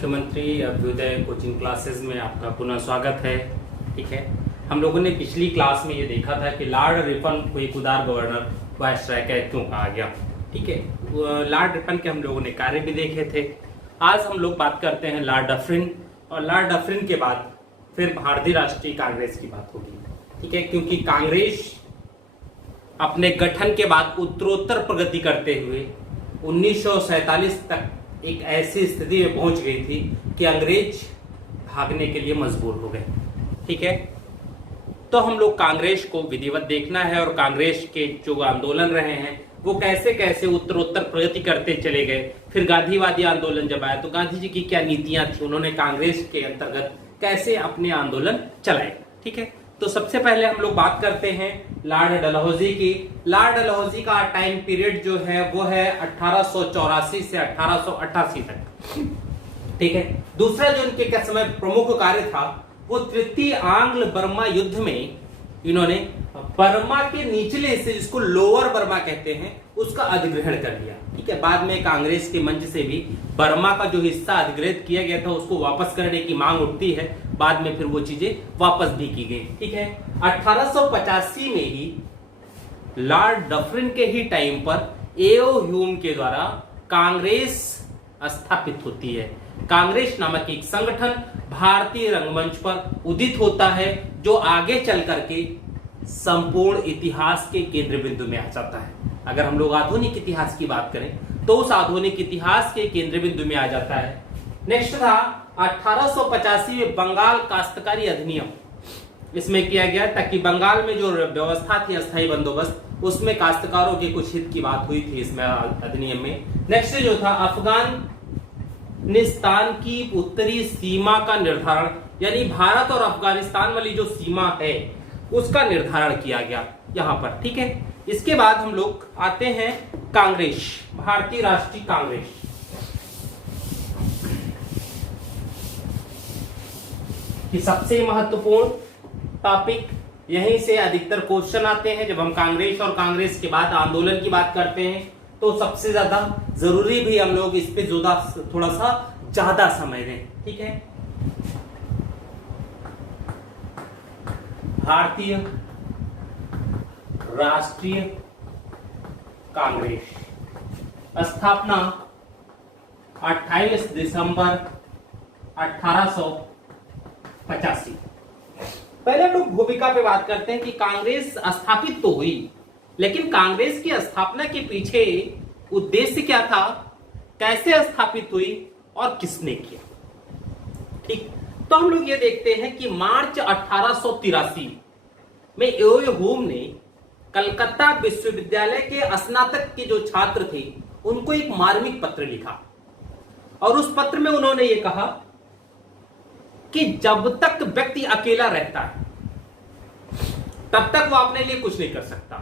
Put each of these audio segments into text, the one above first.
मुख्यमंत्री Abhyuday coaching classes में आपका पुनः स्वागत है। ठीक है, हम लोगों ने पिछली क्लास में ये देखा था कि लॉर्ड रिपन को एक उदार गवर्नर वायसराय क्यों कहा गया। ठीक है, लॉर्ड रिपन के हम लोगों ने कार्य भी देखे थे। आज हम लोग बात करते हैं लॉर्ड डफरिन, और लॉर्ड डफरिन के बाद फिर भारतीय राष्ट्रीय कांग्रेस की बात होगी। ठीक है, क्योंकि कांग्रेस अपने गठन के बाद उत्तरोत्तर प्रगति करते हुए 1947 तक एक ऐसी स्थिति में पहुंच गई थी कि अंग्रेज भागने के लिए मजबूर हो गए। ठीक है, तो हम लोग कांग्रेस को विधिवत देखना है और कांग्रेस के जो आंदोलन रहे हैं वो कैसे कैसे उत्तरोत्तर प्रगति करते चले गए। फिर गांधीवादी आंदोलन जब आया तो गांधी जी की क्या नीतियां थी, उन्होंने कांग्रेस के अंतर्गत कैसे अपने आंदोलन चलाए। ठीक है, तो सबसे पहले हम लोग बात करते हैं लॉर्ड डलहौजी की। लॉर्ड डलहौजी का टाइम पीरियड जो है वो है 1884 से 1888 तक। ठीक है, दूसरा जो इनके क्या समय प्रमुख कार्य था वो तृतीय आंग्ल बर्मा युद्ध में इन्होंने बर्मा के निचले हिस्से, जिसको लोअर बर्मा कहते हैं, उसका अधिग्रहण कर लिया। ठीक है, बाद में कांग्रेस के मंच से भी बर्मा का जो हिस्सा अधिग्रहित किया गया था उसको वापस करने की मांग उठती है। बाद में फिर वो चीजें वापस भी की गई। ठीक है, 1885 में ही लॉर्ड डफरिन के ही टाइम पर एओ ह्यूम के द्वारा कांग्रेस स्थापित होती है। कांग्रेस नामक एक संगठन भारतीय रंगमंच पर उदित होता है, जो आगे चल करके संपूर्ण इतिहास के केंद्र बिंदु में आ जाता है। अगर हम लोग आधुनिक इतिहास की बात करें तो उस आधुनिक इतिहास के केंद्र बिंदु में आ जाता है। नेक्स्ट था 1885 में बंगाल काश्तकारी अधिनियम। इसमें किया गया ताकि बंगाल में जो व्यवस्था थी अस्थायी बंदोबस्त, उसमें काश्तकारों के कुछ हित की बात हुई थी इसमें अधिनियम में। नेक्स्ट जो था अफगानिस्तान की उत्तरी सीमा का निर्धारण, यानी भारत और अफगानिस्तान वाली जो सीमा है उसका निर्धारण किया गया यहां पर। ठीक है, इसके बाद हम लोग आते हैं कांग्रेस, भारतीय राष्ट्रीय कांग्रेस। कि सबसे महत्वपूर्ण टॉपिक, यहीं से अधिकतर क्वेश्चन आते हैं जब हम कांग्रेस और कांग्रेस के बाद आंदोलन की बात करते हैं, तो सबसे ज्यादा जरूरी भी हम लोग इस पे थोड़ा सा ज्यादा समय दें। ठीक है, भारतीय राष्ट्रीय कांग्रेस स्थापना 28 दिसंबर 1885। पहले हम लोग भूमिका पे बात करते हैं कि कांग्रेस स्थापित तो हुई, लेकिन कांग्रेस की स्थापना के पीछे उद्देश्य क्या था, कैसे स्थापित हुई और किसने किया। ठीक, तो हम लोग ये देखते हैं कि मार्च 1883 में एओ ह्यूम ने कलकत्ता विश्वविद्यालय के स्नातक के जो छात्र थे उनको एक मार्मिक पत्र लिखा, और उस पत्र में उन्होंने ये कहा कि जब तक व्यक्ति अकेला रहता है तब तक वो अपने लिए कुछ नहीं कर सकता।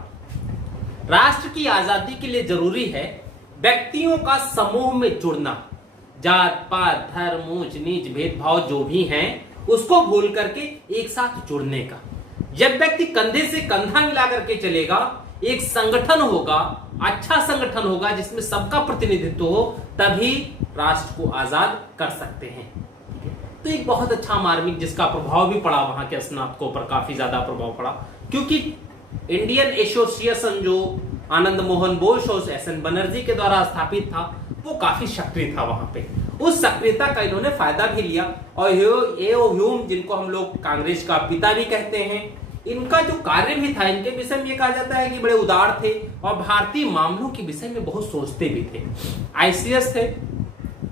राष्ट्र की आजादी के लिए जरूरी है व्यक्तियों का समूह में जुड़ना, जात पात धर्म ऊंच नीच भेदभाव जो भी हैं उसको भूल करके एक साथ जुड़ने का। जब व्यक्ति कंधे से कंधा मिला करके चलेगा, एक संगठन होगा, अच्छा संगठन होगा जिसमें सबका प्रतिनिधित्व हो, तभी राष्ट्र को आजाद कर सकते हैं। तो एक बहुत अच्छा मार्मिक जिसका प्रभाव भी पड़ा वहां के स्नातकों पर, काफी ज्यादा प्रभाव पड़ा, क्योंकि इंडियन एसोसिएशन जो आनंद मोहन बोस और एसएन बनर्जी के द्वारा स्थापित था वो काफी सक्रिय था वहां पे। उस सक्रियता का इन्होंने फायदा भी लिया, और एओ ह्यूम, जिनको हम लोग कांग्रेस का पिता भी कहते हैं, इनका जो कार्य भी था, इनके विषय में ये कहा जाता है कि बड़े उदार थे और भारतीय मामलों के विषय में बहुत सोचते भी थे। आईसीएस थे,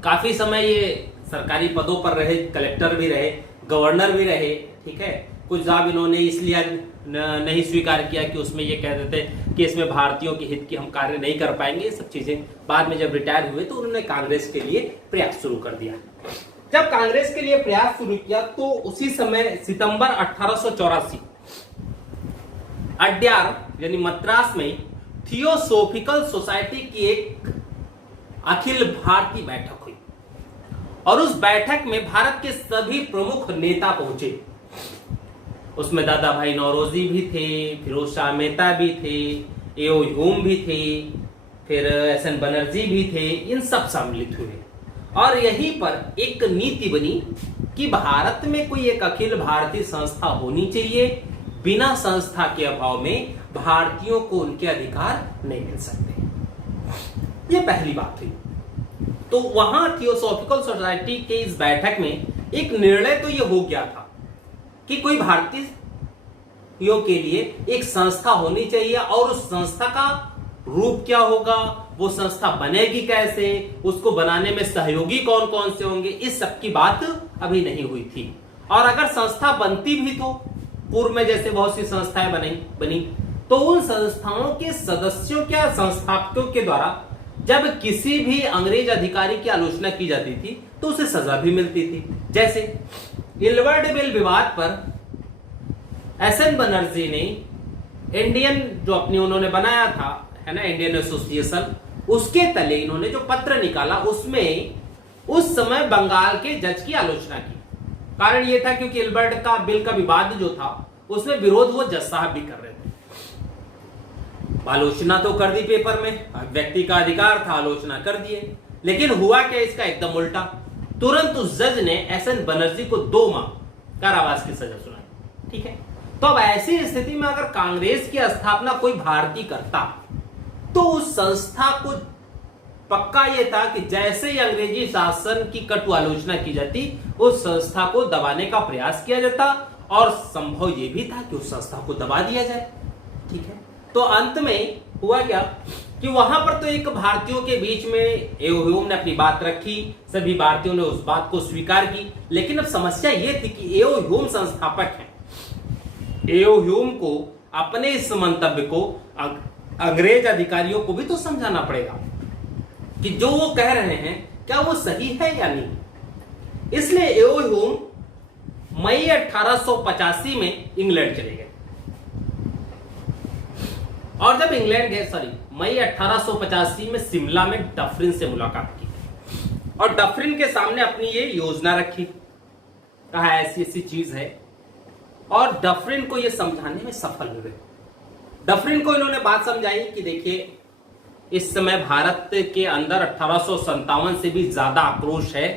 काफी समय ये सरकारी पदों पर रहे, कलेक्टर भी रहे, गवर्नर भी रहे। ठीक है, कुछ जॉब इन्होंने इसलिए नहीं स्वीकार किया कि उसमें ये कह देते कि इसमें भारतीयों के हित की हम कार्य नहीं कर पाएंगे। ये सब चीजें बाद में जब रिटायर हुए तो उन्होंने कांग्रेस के लिए प्रयास शुरू कर दिया। जब कांग्रेस के लिए प्रयास शुरू किया तो उसी समय सितंबर 1884 अड्यार यानी मद्रास में थियोसोफिकल सोसाइटी की एक अखिल भारतीय बैठक हुई, और उस बैठक में भारत के सभी प्रमुख नेता पहुंचे। उसमें दादा भाई नौरोजी भी थे, फिरोज शाह मेहता भी थे, एओ ह्यूम भी थे, फिर एसएन बनर्जी भी थे, इन सब सम्मिलित हुए। और यहीं पर एक नीति बनी कि भारत में कोई एक अखिल भारतीय संस्था होनी चाहिए, बिना संस्था के अभाव में भारतीयों को उनके अधिकार नहीं मिल सकते। ये पहली बात हुई। तो वहां थियोसॉफिकल सोसाइटी के इस बैठक में एक निर्णय तो ये हो गया था कि कोई भारतीयों के लिए एक संस्था होनी चाहिए, और उस संस्था का रूप क्या होगा, वो संस्था बनेगी कैसे, उसको बनाने में सहयोगी कौन कौन से होंगे, इस सब की बात अभी नहीं हुई थी। और अगर संस्था बनती भी तो पूर्व में जैसे बहुत सी संस्थाएं बनी तो उन संस्थाओं के सदस्यों क्या संस्थापकों के द्वारा जब किसी भी अंग्रेज अधिकारी की आलोचना की जाती थी तो उसे सजा भी मिलती थी। जैसे इल्वर्ड बिल विवाद पर एसएन बनर्जी ने इंडियन जो अपनी उन्होंने बनाया था है ना, इंडियन एसोसिएशन, उसके तले इन्होंने जो पत्र निकाला उसमें उस समय बंगाल के जज की आलोचना की। कारण यह था क्योंकि इल्बर्ट का बिल का विवाद जो था उसमें विरोध वो जज साहब भी कर रहे थे। आलोचना तो कर दी पेपर में, व्यक्ति का अधिकार था, आलोचना कर दिए, लेकिन हुआ क्या इसका एकदम उल्टा। तुरंत उस जज ने एसएन बनर्जी को 2 माह कारावास की सजा सुनाई। ठीक है, तो अब ऐसी स्थिति में अगर कांग्रेस की स्थापना कोई भारतीय करता तो उस संस्था को पक्का यह था कि जैसे ही अंग्रेजी शासन की कटु आलोचना की जाती उस संस्था को दबाने का प्रयास किया जाता, और संभव यह भी था कि उस संस्था को दबा दिया जाए। ठीक है, तो अंत में हुआ क्या कि वहां पर तो एक भारतीयों के बीच में एओ ह्यूम ने अपनी बात रखी, सभी भारतीयों ने उस बात को स्वीकार की, लेकिन अब समस्या यह थी कि एओ ह्यूम संस्थापक हैं। एओ ह्यूम को अपने इस मंतव्य को अंग्रेज अधिकारियों को भी तो समझाना पड़ेगा कि जो वो कह रहे हैं क्या वो सही है या नहीं। इसलिए एओ ह्यूम मई 1885 में इंग्लैंड चले गए, और जब इंग्लैंड गए मई 1885 में शिमला में डफरिन से मुलाकात की, और डफरिन के सामने अपनी ये योजना रखी, कहा ऐसी ऐसी चीज है, और डफरिन को ये समझाने में सफल हुए। डफरिन को इन्होंने बात समझाई कि देखिए इस समय भारत के अंदर 1857 से भी ज्यादा आक्रोश है,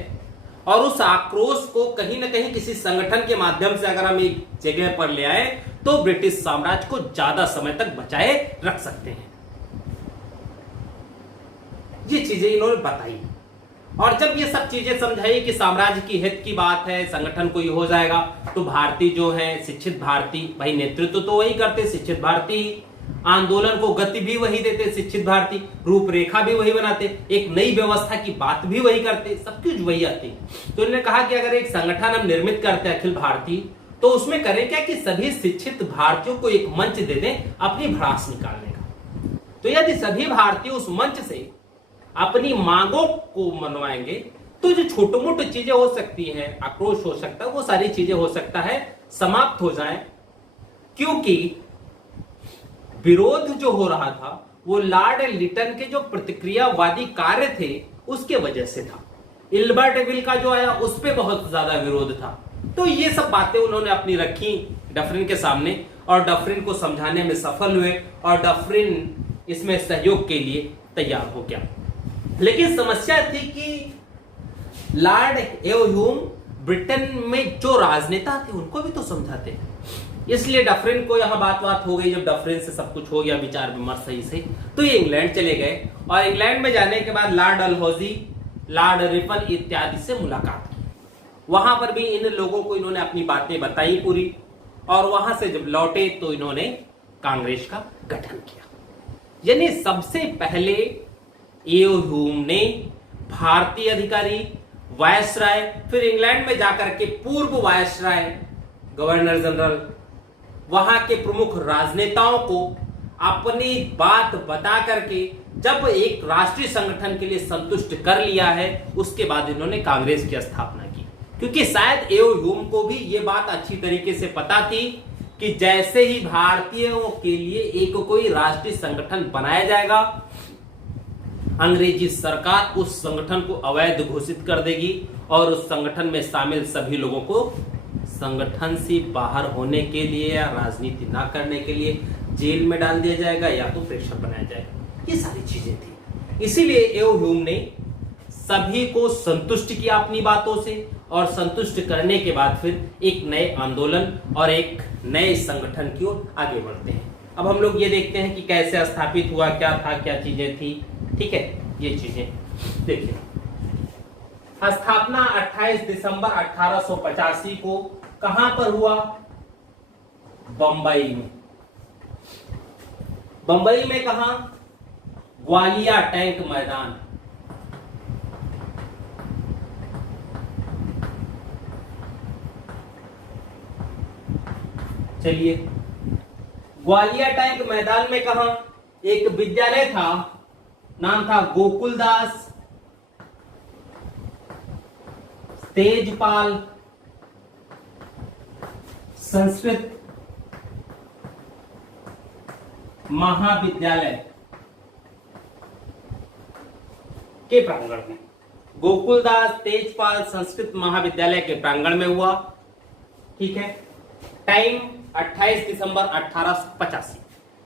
और उस आक्रोश को कहीं ना कहीं किसी संगठन के माध्यम से अगर हम एक जगह पर ले आए तो ब्रिटिश साम्राज्य को ज्यादा समय तक बचाए रख सकते हैं। ये चीजें इन्होंने बताई, और जब ये सब चीजें समझाई कि साम्राज्य की हित की बात है, संगठन को ये हो जाएगा, तो भारतीय जो है शिक्षित भारतीय, भाई नेतृत्व तो वही करते, शिक्षित भारतीय, आंदोलन को गति भी वही देते शिक्षित भारतीय, रूपरेखा भी वही बनाते, एक नई व्यवस्था की बात भी वही करते, सब कुछ वही आती। तो इन्होंने कहा कि अगर एक संगठन हम निर्मित करते हैं अखिल भारतीय, तो उसमें करें क्या कि सभी शिक्षित भारतीयों को एक मंच दे दें अपनी भड़ास निकालने का। तो यदि सभी भारतीय उस मंच से अपनी मांगों को मनवाएंगे तो जो छोटे मोटे चीजें हो सकती हैं, आक्रोश हो सकता है, वो सारी चीजें हो सकता है समाप्त हो जाए, क्योंकि विरोध जो हो रहा था वो लॉर्ड लिटन के जो प्रतिक्रियावादी कार्य थे उसके वजह से था। इल्बर्ट बिल का जो आया उस पे बहुत ज्यादा विरोध था। तो ये सब बातें उन्होंने अपनी रखी डफरिन के सामने, और डफरिन को समझाने में सफल हुए, और डफरिन इसमें सहयोग के लिए तैयार हो गया। लेकिन समस्या थी कि लॉर्ड एओ ह्यूम ब्रिटेन में जो राजनेता थे उनको भी तो समझाते, इसलिए डफरिन को यहां बात हो गई। जब डफरिन से सब कुछ हो गया विचार विमर्श सही से, तो ये इंग्लैंड चले गए, और इंग्लैंड में जाने के बाद लॉर्ड डलहौजी, लॉर्ड रिपन इत्यादि से मुलाकात की। वहां पर भी इन लोगों को इन्होंने अपनी बातें बताई पूरी, और वहां से जब लौटे तो इन्होंने कांग्रेस का गठन किया। यानी सबसे पहले एओ ह्यूम ने भारतीय अधिकारी, वायसराय, फिर इंग्लैंड में जाकर के पूर्व वायसराय, गवर्नर जनरल, वहां के प्रमुख राजनेताओं को अपनी बात बता करके जब एक राष्ट्रीय संगठन के लिए संतुष्ट कर लिया है, उसके बाद इन्होंने कांग्रेस की स्थापना की। क्योंकि शायद एओ ह्यूम को भी यह बात अच्छी तरीके से पता थी कि जैसे ही भारतीयों के लिए एक कोई राष्ट्रीय संगठन बनाया जाएगा, अंग्रेजी सरकार उस संगठन को अवैध घोषित कर देगी, और उस संगठन में शामिल सभी लोगों को संगठन से बाहर होने के लिए या राजनीति ना करने के लिए जेल में डाल दिया जाएगा, या तो प्रेशर बनाया जाएगा। ये सारी चीजें थी। इसीलिए एओ ह्यूम ने सभी को संतुष्ट किया अपनी बातों से, और संतुष्ट करने के बाद फिर एक नए आंदोलन और एक नए संगठन की ओर आगे बढ़ते हैं। अब हम लोग ये देखते हैं कि कैसे स्थापित हुआ, क्या था, क्या चीजें थी। ठीक है, ये चीजें देखिए। स्थापना 28 दिसंबर 1885 को कहां पर हुआ? बंबई में। बंबई में कहां? ग्वालिया टैंक मैदान। चलिए, ग्वालिया टैंक मैदान में कहां? एक विद्यालय था, नाम था गोकुलदास तेजपाल संस्कृत महाविद्यालय के प्रांगण में। गोकुलदास तेजपाल संस्कृत महाविद्यालय के प्रांगण में हुआ। ठीक है, टाइम 28 दिसंबर 1885।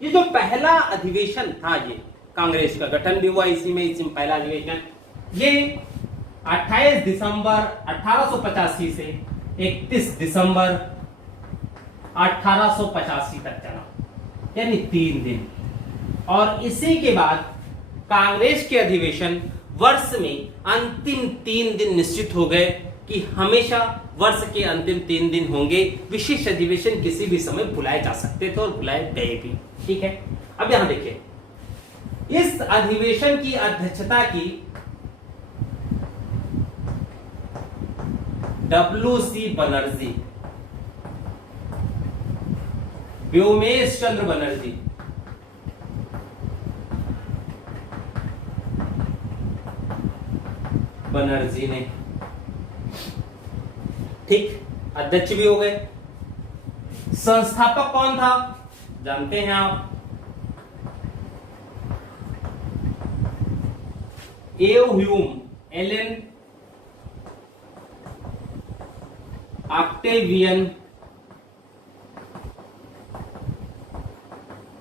ये जो पहला अधिवेशन था, ये कांग्रेस का गठन भी हुआ इसी में पहला अधिवेशन। ये 28 दिसंबर 1885 से 31 दिसंबर 1885 तक चला, यानी 3 दिन। और इसी के बाद कांग्रेस के अधिवेशन वर्ष में अंतिम 3 दिन निश्चित हो गए कि हमेशा वर्ष के अंतिम 3 दिन होंगे। विशेष अधिवेशन किसी भी समय बुलाए जा सकते थे और बुलाए गए भी। ठीक है, अब यहां देखिए, इस अधिवेशन की अध्यक्षता की WC बनर्जी, व्योमेश चंद्र बनर्जी। बनर्जी ने, ठीक, अध्यक्ष भी हो गए। संस्थापक कौन था जानते हैं आप? Hume, Allan Octavian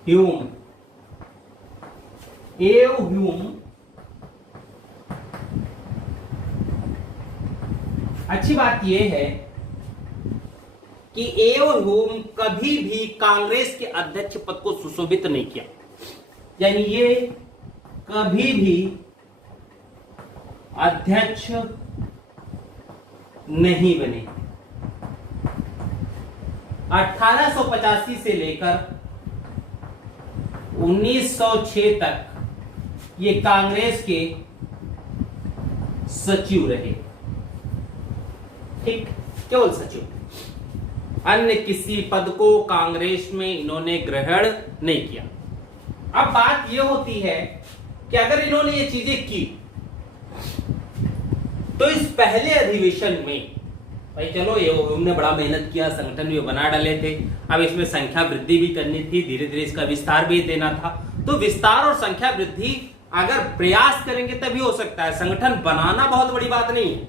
Hume. Hume अच्छी बात यह है कि ह्यूम कभी भी कांग्रेस के अध्यक्ष पद को सुशोभित नहीं किया, यानी ये कभी भी अध्यक्ष नहीं बने। 1885 से लेकर 1906 तक ये कांग्रेस के सचिव रहे। ठीक, केवल सचिव, अन्य किसी पद को कांग्रेस में इन्होंने ग्रहण नहीं किया। अब बात यह होती है कि अगर इन्होंने ये चीजें की तो इस पहले अधिवेशन में, भाई चलो ये उन्होंने बड़ा मेहनत किया, संगठन भी बना डाले थे, अब इसमें संख्या वृद्धि भी करनी थी, धीरे धीरे इसका विस्तार भी देना था। तो विस्तार और संख्या वृद्धि अगर प्रयास करेंगे तभी हो सकता है। संगठन बनाना बहुत बड़ी बात नहीं है,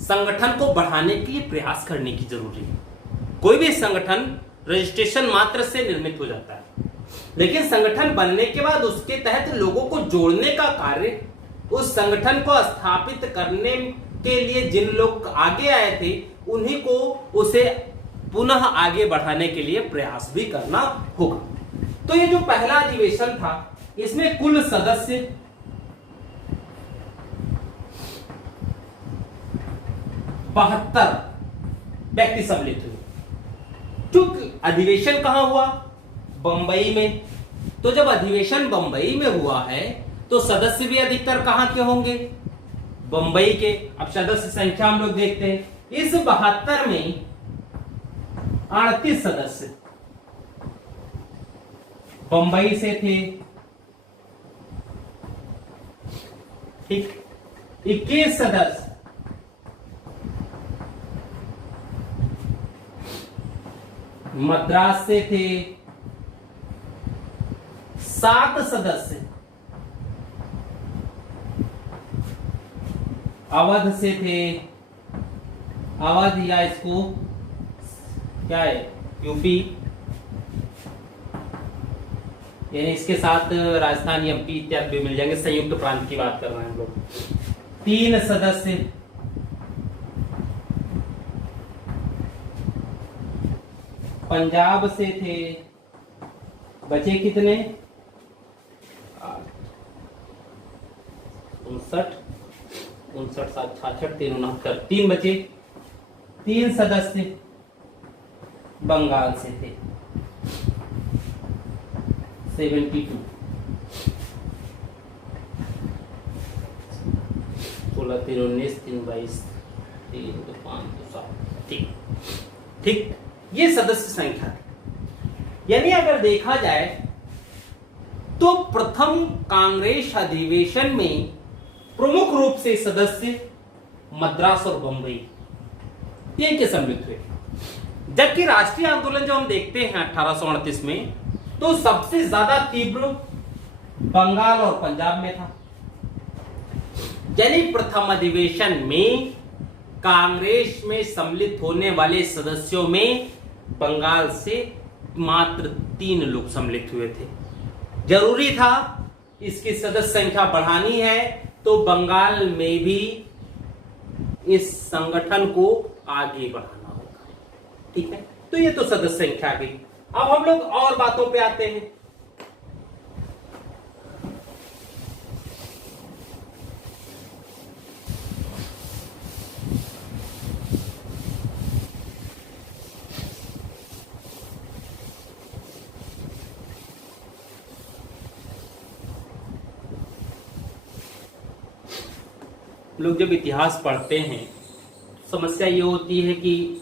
संगठन को बढ़ाने के लिए प्रयास करने की जरूरी है। कोई भी संगठन रजिस्ट्रेशन मात्र से निर्मित हो जाता है, लेकिन संगठन बनने के बाद उसके तहत लोगों को जोड़ने का कार्य, उस संगठन को स्थापित करने के लिए जिन लोग आगे आए थे उन्हीं को उसे पुनः आगे बढ़ाने के लिए प्रयास भी करना होगा। तो ये जो पहला अधिवेशन था, इसमें कुल सदस्य 72 व्यक्ति सम्मिलित हुए। चूंकि अधिवेशन कहां हुआ? बंबई में। तो जब अधिवेशन बंबई में हुआ है तो सदस्य भी अधिकतर कहां के होंगे? बंबई के। अब सदस्य संख्या हम लोग देखते हैं, इस 72 में 38 सदस्य बंबई से थे। ठीक, 21 सदस्य मद्रास से थे। 7 सदस्य अवध से थे। अवध या इसको क्या है, यूपी, यानी इसके साथ राजस्थान, एमपी इत्यादि भी मिल जाएंगे। संयुक्त प्रांत की बात कर रहे हैं हम लोग। 3 सदस्य। पंजाब से थे, बचे कितने? 59, 59, 7, 66, 3, 69, 3 बचे। 3 सदस्य बंगाल से थे, 72। 16, 3, 19, 3, 22, 3, 2, 5, 2, 7। ठीक ठीक, ये सदस्य संख्या है। यानी अगर देखा जाए तो प्रथम कांग्रेस अधिवेशन में प्रमुख रूप से सदस्य मद्रास और बंबई ये के सम्मिलित हुए, जबकि राष्ट्रीय आंदोलन जो हम देखते हैं 1838 में, तो सबसे ज्यादा तीव्र बंगाल और पंजाब में था। यानी प्रथम अधिवेशन में कांग्रेस में सम्मिलित होने वाले सदस्यों में बंगाल से मात्र 3 लोग सम्मिलित हुए थे। जरूरी था इसकी सदस्य संख्या बढ़ानी है तो बंगाल में भी इस संगठन को आगे बढ़ाना होगा। ठीक है, तो ये तो सदस्य संख्या की। अब हम लोग और बातों पे आते हैं। लोग जब इतिहास पढ़ते हैं, समस्या ये होती है कि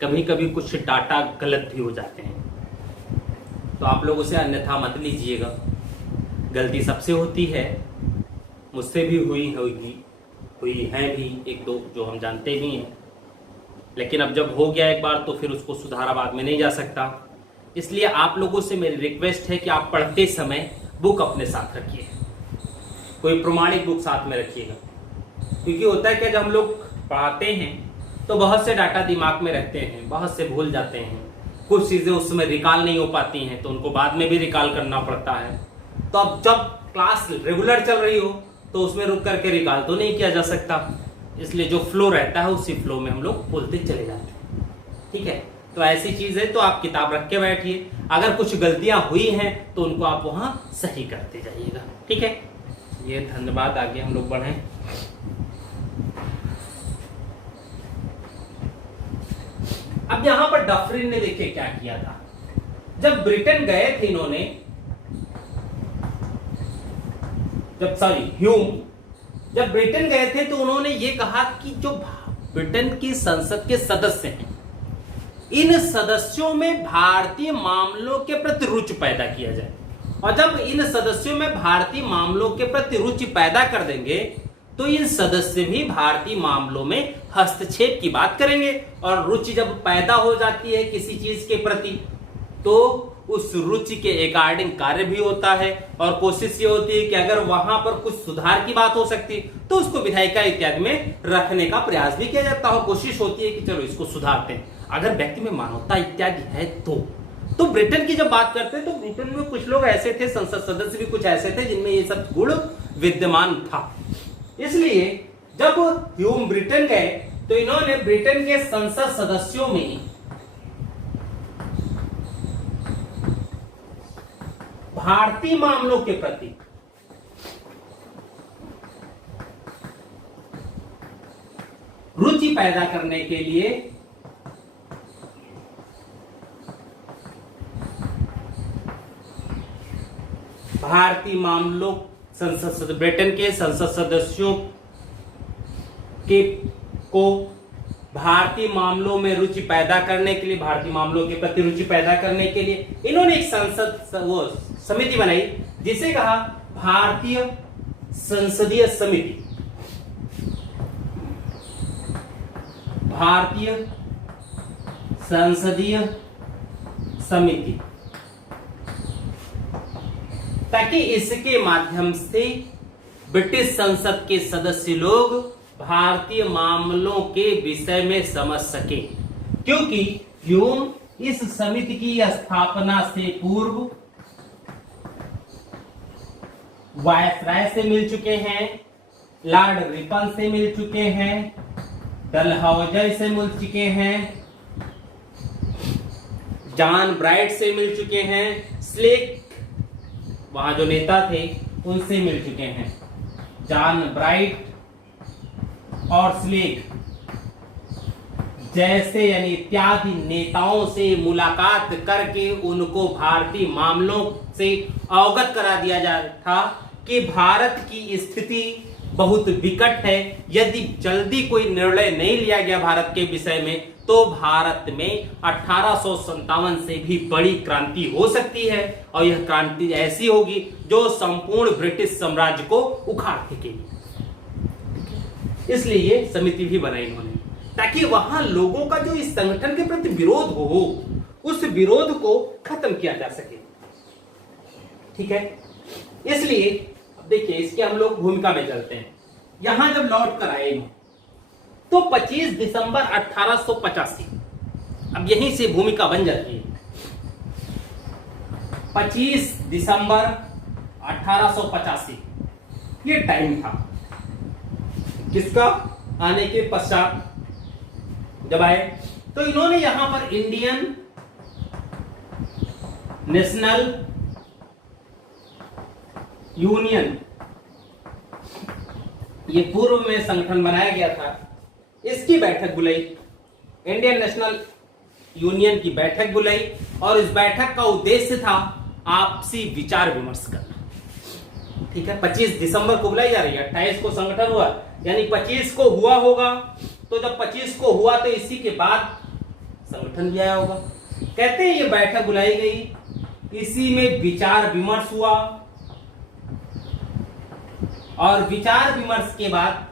कभी कभी कुछ डाटा गलत भी हो जाते हैं, तो आप लोग उसे अन्यथा मत लीजिएगा। गलती सबसे होती है, मुझसे भी हुई है भी 1-2 जो हम जानते भी हैं, लेकिन अब जब हो गया एक बार तो फिर उसको सुधारा बाद में नहीं जा सकता। इसलिए आप लोगों से मेरी रिक्वेस्ट है कि आप पढ़ते समय बुक अपने साथ रखिए, कोई प्रमाणिक बुक साथ में रखिएगा। क्योंकि होता है कि जब हम लोग पढ़ाते हैं तो बहुत से डाटा दिमाग में रहते हैं, बहुत से भूल जाते हैं, कुछ चीजें उस समय रिकॉल नहीं हो पाती हैं तो उनको बाद में भी रिकॉल करना पड़ता है। तो अब जब क्लास रेगुलर चल रही हो तो उसमें रुक करके रिकॉल तो नहीं किया जा सकता, इसलिए जो फ्लो रहता है उसी फ्लो में हम लोग बोलते चले जाते हैं। ठीक है, तो ऐसी चीज है, तो आप किताब रख के बैठिए, अगर कुछ गलतियां हुई हैं तो उनको आप वहां सही करते जाइएगा। ठीक है, ये धन्यवाद। आगे हम लोग बढ़ें। अब यहां पर डफरिन ने देखिए क्या किया था। जब ब्रिटेन गए थे इन्होंने, ह्यूम जब ब्रिटेन गए थे तो उन्होंने ये कहा कि जो ब्रिटेन की संसद के सदस्य हैं, इन सदस्यों में भारतीय मामलों के प्रति रुचि पैदा किया जाए, और जब इन सदस्यों में भारतीय मामलों के प्रति रुचि पैदा कर देंगे तो इन सदस्य भी भारतीय मामलों में हस्तक्षेप की बात करेंगे। और रुचि जब पैदा हो जाती है किसी चीज के प्रति तो उस रुचि के अकॉर्डिंग कार्य भी होता है, और कोशिश ये होती है कि अगर वहां पर कुछ सुधार की बात हो सकती तो उसको विधायिका इत्यादि में रखने का प्रयास भी किया जाता है। कोशिश होती है कि चलो इसको सुधारते हैं, अगर व्यक्ति में मानवता इत्यादि है तो ब्रिटेन की जब बात करते हैं तो ब्रिटेन में कुछ लोग ऐसे थे, संसद सदस्य भी कुछ ऐसे थे जिनमें ये सब गुण विद्यमान था। इसलिए जब ह्यूम ब्रिटेन गए तो इन्होंने ब्रिटेन के संसद सदस्यों में भारतीय मामलों के प्रति रुचि पैदा करने के लिए भारतीय मामलों ब्रिटेन के संसद सदस्यों को भारतीय मामलों में रुचि पैदा करने के लिए, भारतीय मामलों के प्रति रुचि पैदा करने के लिए इन्होंने एक समिति बनाई जिसे कहा भारतीय संसदीय समिति। भारतीय संसदीय समिति, ताकि इसके माध्यम से ब्रिटिश संसद के सदस्य लोग भारतीय मामलों के विषय में समझ सके, क्योंकि ह्यूम इस समिति की स्थापना से पूर्व वायसराय से मिल चुके हैं लॉर्ड रिपन से मिल चुके हैं, डलहौजी से मिल चुके हैं, जॉन ब्राइट से मिल चुके हैं, स्लेक वहां जो नेता थे उनसे मिल चुके हैं। जॉन ब्राइट और स्लेक जैसे यानी इत्यादि नेताओं से मुलाकात करके उनको भारतीय मामलों से अवगत करा दिया जा था कि भारत की स्थिति बहुत विकट है। यदि जल्दी कोई निर्णय नहीं लिया गया भारत के विषय में तो भारत में 1857 से भी बड़ी क्रांति हो सकती है, और यह क्रांति ऐसी होगी जो संपूर्ण ब्रिटिश साम्राज्य को उखाड़ फेंकेगी। इसलिए ये समिति भी बनाई इन्होंने, ताकि वहां लोगों का जो इस संगठन के प्रति विरोध हो उस विरोध को खत्म किया जा सके। ठीक है, इसलिए अब देखिए इसके हम लोग भूमिका में चलते हैं। यहां जब लौट कर आए तो 25 दिसंबर 1885, अब यहीं से भूमिका बन जाती है। 25 दिसंबर 1885 ये टाइम था किसका आने के पश्चात जब आए, तो इन्होंने यहां पर इंडियन नेशनल यूनियन, ये पूर्व में संगठन बनाया गया था, इसकी बैठक बुलाई। इंडियन नेशनल यूनियन की बैठक बुलाई और इस बैठक का उद्देश्य था आपसी विचार विमर्श करना। ठीक है, 25 दिसंबर को बुलाई जा रही है, 28 को संगठन हुआ, यानी 25 को हुआ होगा। तो जब 25 को हुआ तो इसी के बाद संगठन भी आया होगा। कहते हैं ये बैठक बुलाई गई, इसी में विचार विमर्श हुआ और विचार विमर्श के बाद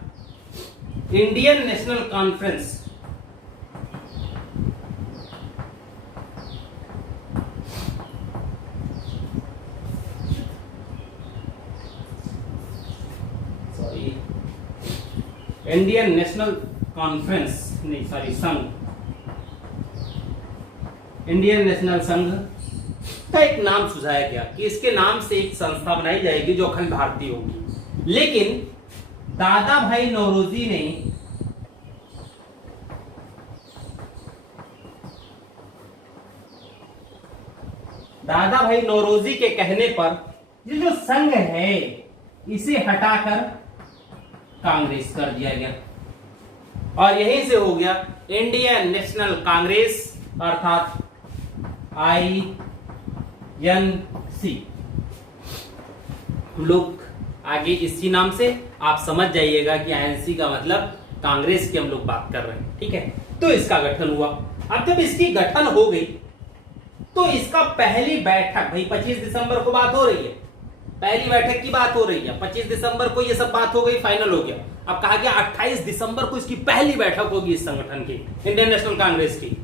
Indian national conference Indian national conference नहीं सॉरी संघ, इंडियन नेशनल संघ का एक नाम सुझाया गया कि इसके नाम से एक संस्था बनाई जाएगी जो अखंड भारतीय होगी। लेकिन दादा भाई नौरोजी ने के कहने पर ये जो संघ है इसे हटाकर कांग्रेस कर दिया गया और यहीं से हो गया इंडियन नेशनल कांग्रेस अर्थात INC। हम लोग आगे इसी नाम से आप समझ जाइएगा कि INC का मतलब कांग्रेस की हम लोग बात कर रहे हैं। ठीक है, तो इसका गठन हुआ। अब जब इसकी गठन हो गई तो इसका पहली बैठक, भाई 25 दिसंबर को बात हो रही है, पहली बैठक की बात हो रही है, 25 दिसंबर को ये सब बात हो गई, फाइनल हो गया। अब कहा गया 28 दिसंबर को इसकी पहली बैठक होगी इस संगठन की, इंडियन नेशनल कांग्रेस की।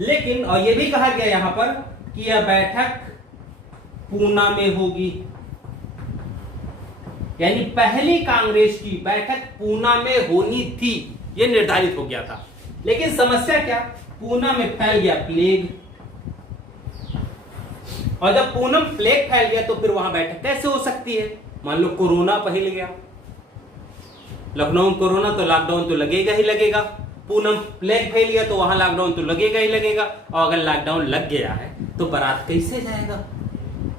लेकिन और ये भी कहा गया यहां पर कि यह बैठक पूना में होगी, यानी पहली कांग्रेस की बैठक पूना में होनी थी, यह निर्धारित हो गया था। लेकिन समस्या क्या, पूना में फैल गया प्लेग, और जब पूनम प्लेग फैल गया तो फिर वहां बैठक कैसे हो सकती है। मान लो कोरोना फैल गया, लखनऊ में कोरोना तो लॉकडाउन तो लगेगा ही लगेगा, पूनम प्लेग फैल गया तो वहां लॉकडाउन तो लगेगा ही लगेगा, और अगर लॉकडाउन लग गया है तो बारात कैसे जाएगा।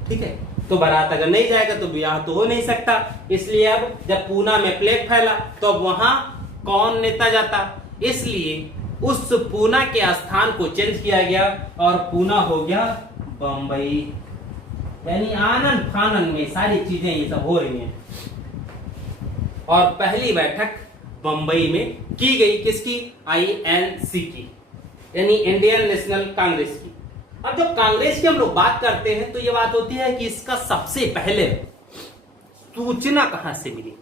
ठीक है, तो बारात अगर नहीं जाएगा तो ब्याह तो हो नहीं सकता। इसलिए अब जब पूना में प्लेग फैला तो अब वहां कौन नेता जाता, इसलिए उस पूना के स्थान को चेंज किया गया और पूना हो गया बंबई। यानी आनन फानन में सारी चीजें ये सब हो रही हैं। और पहली बैठक बंबई में की गई, किसकी, INC की, यानी इंडियन नेशनल कांग्रेस की। अब जब कांग्रेस की हम लोग बात करते हैं तो ये बात होती है कि इसका सबसे पहले सूचना कहां से मिली।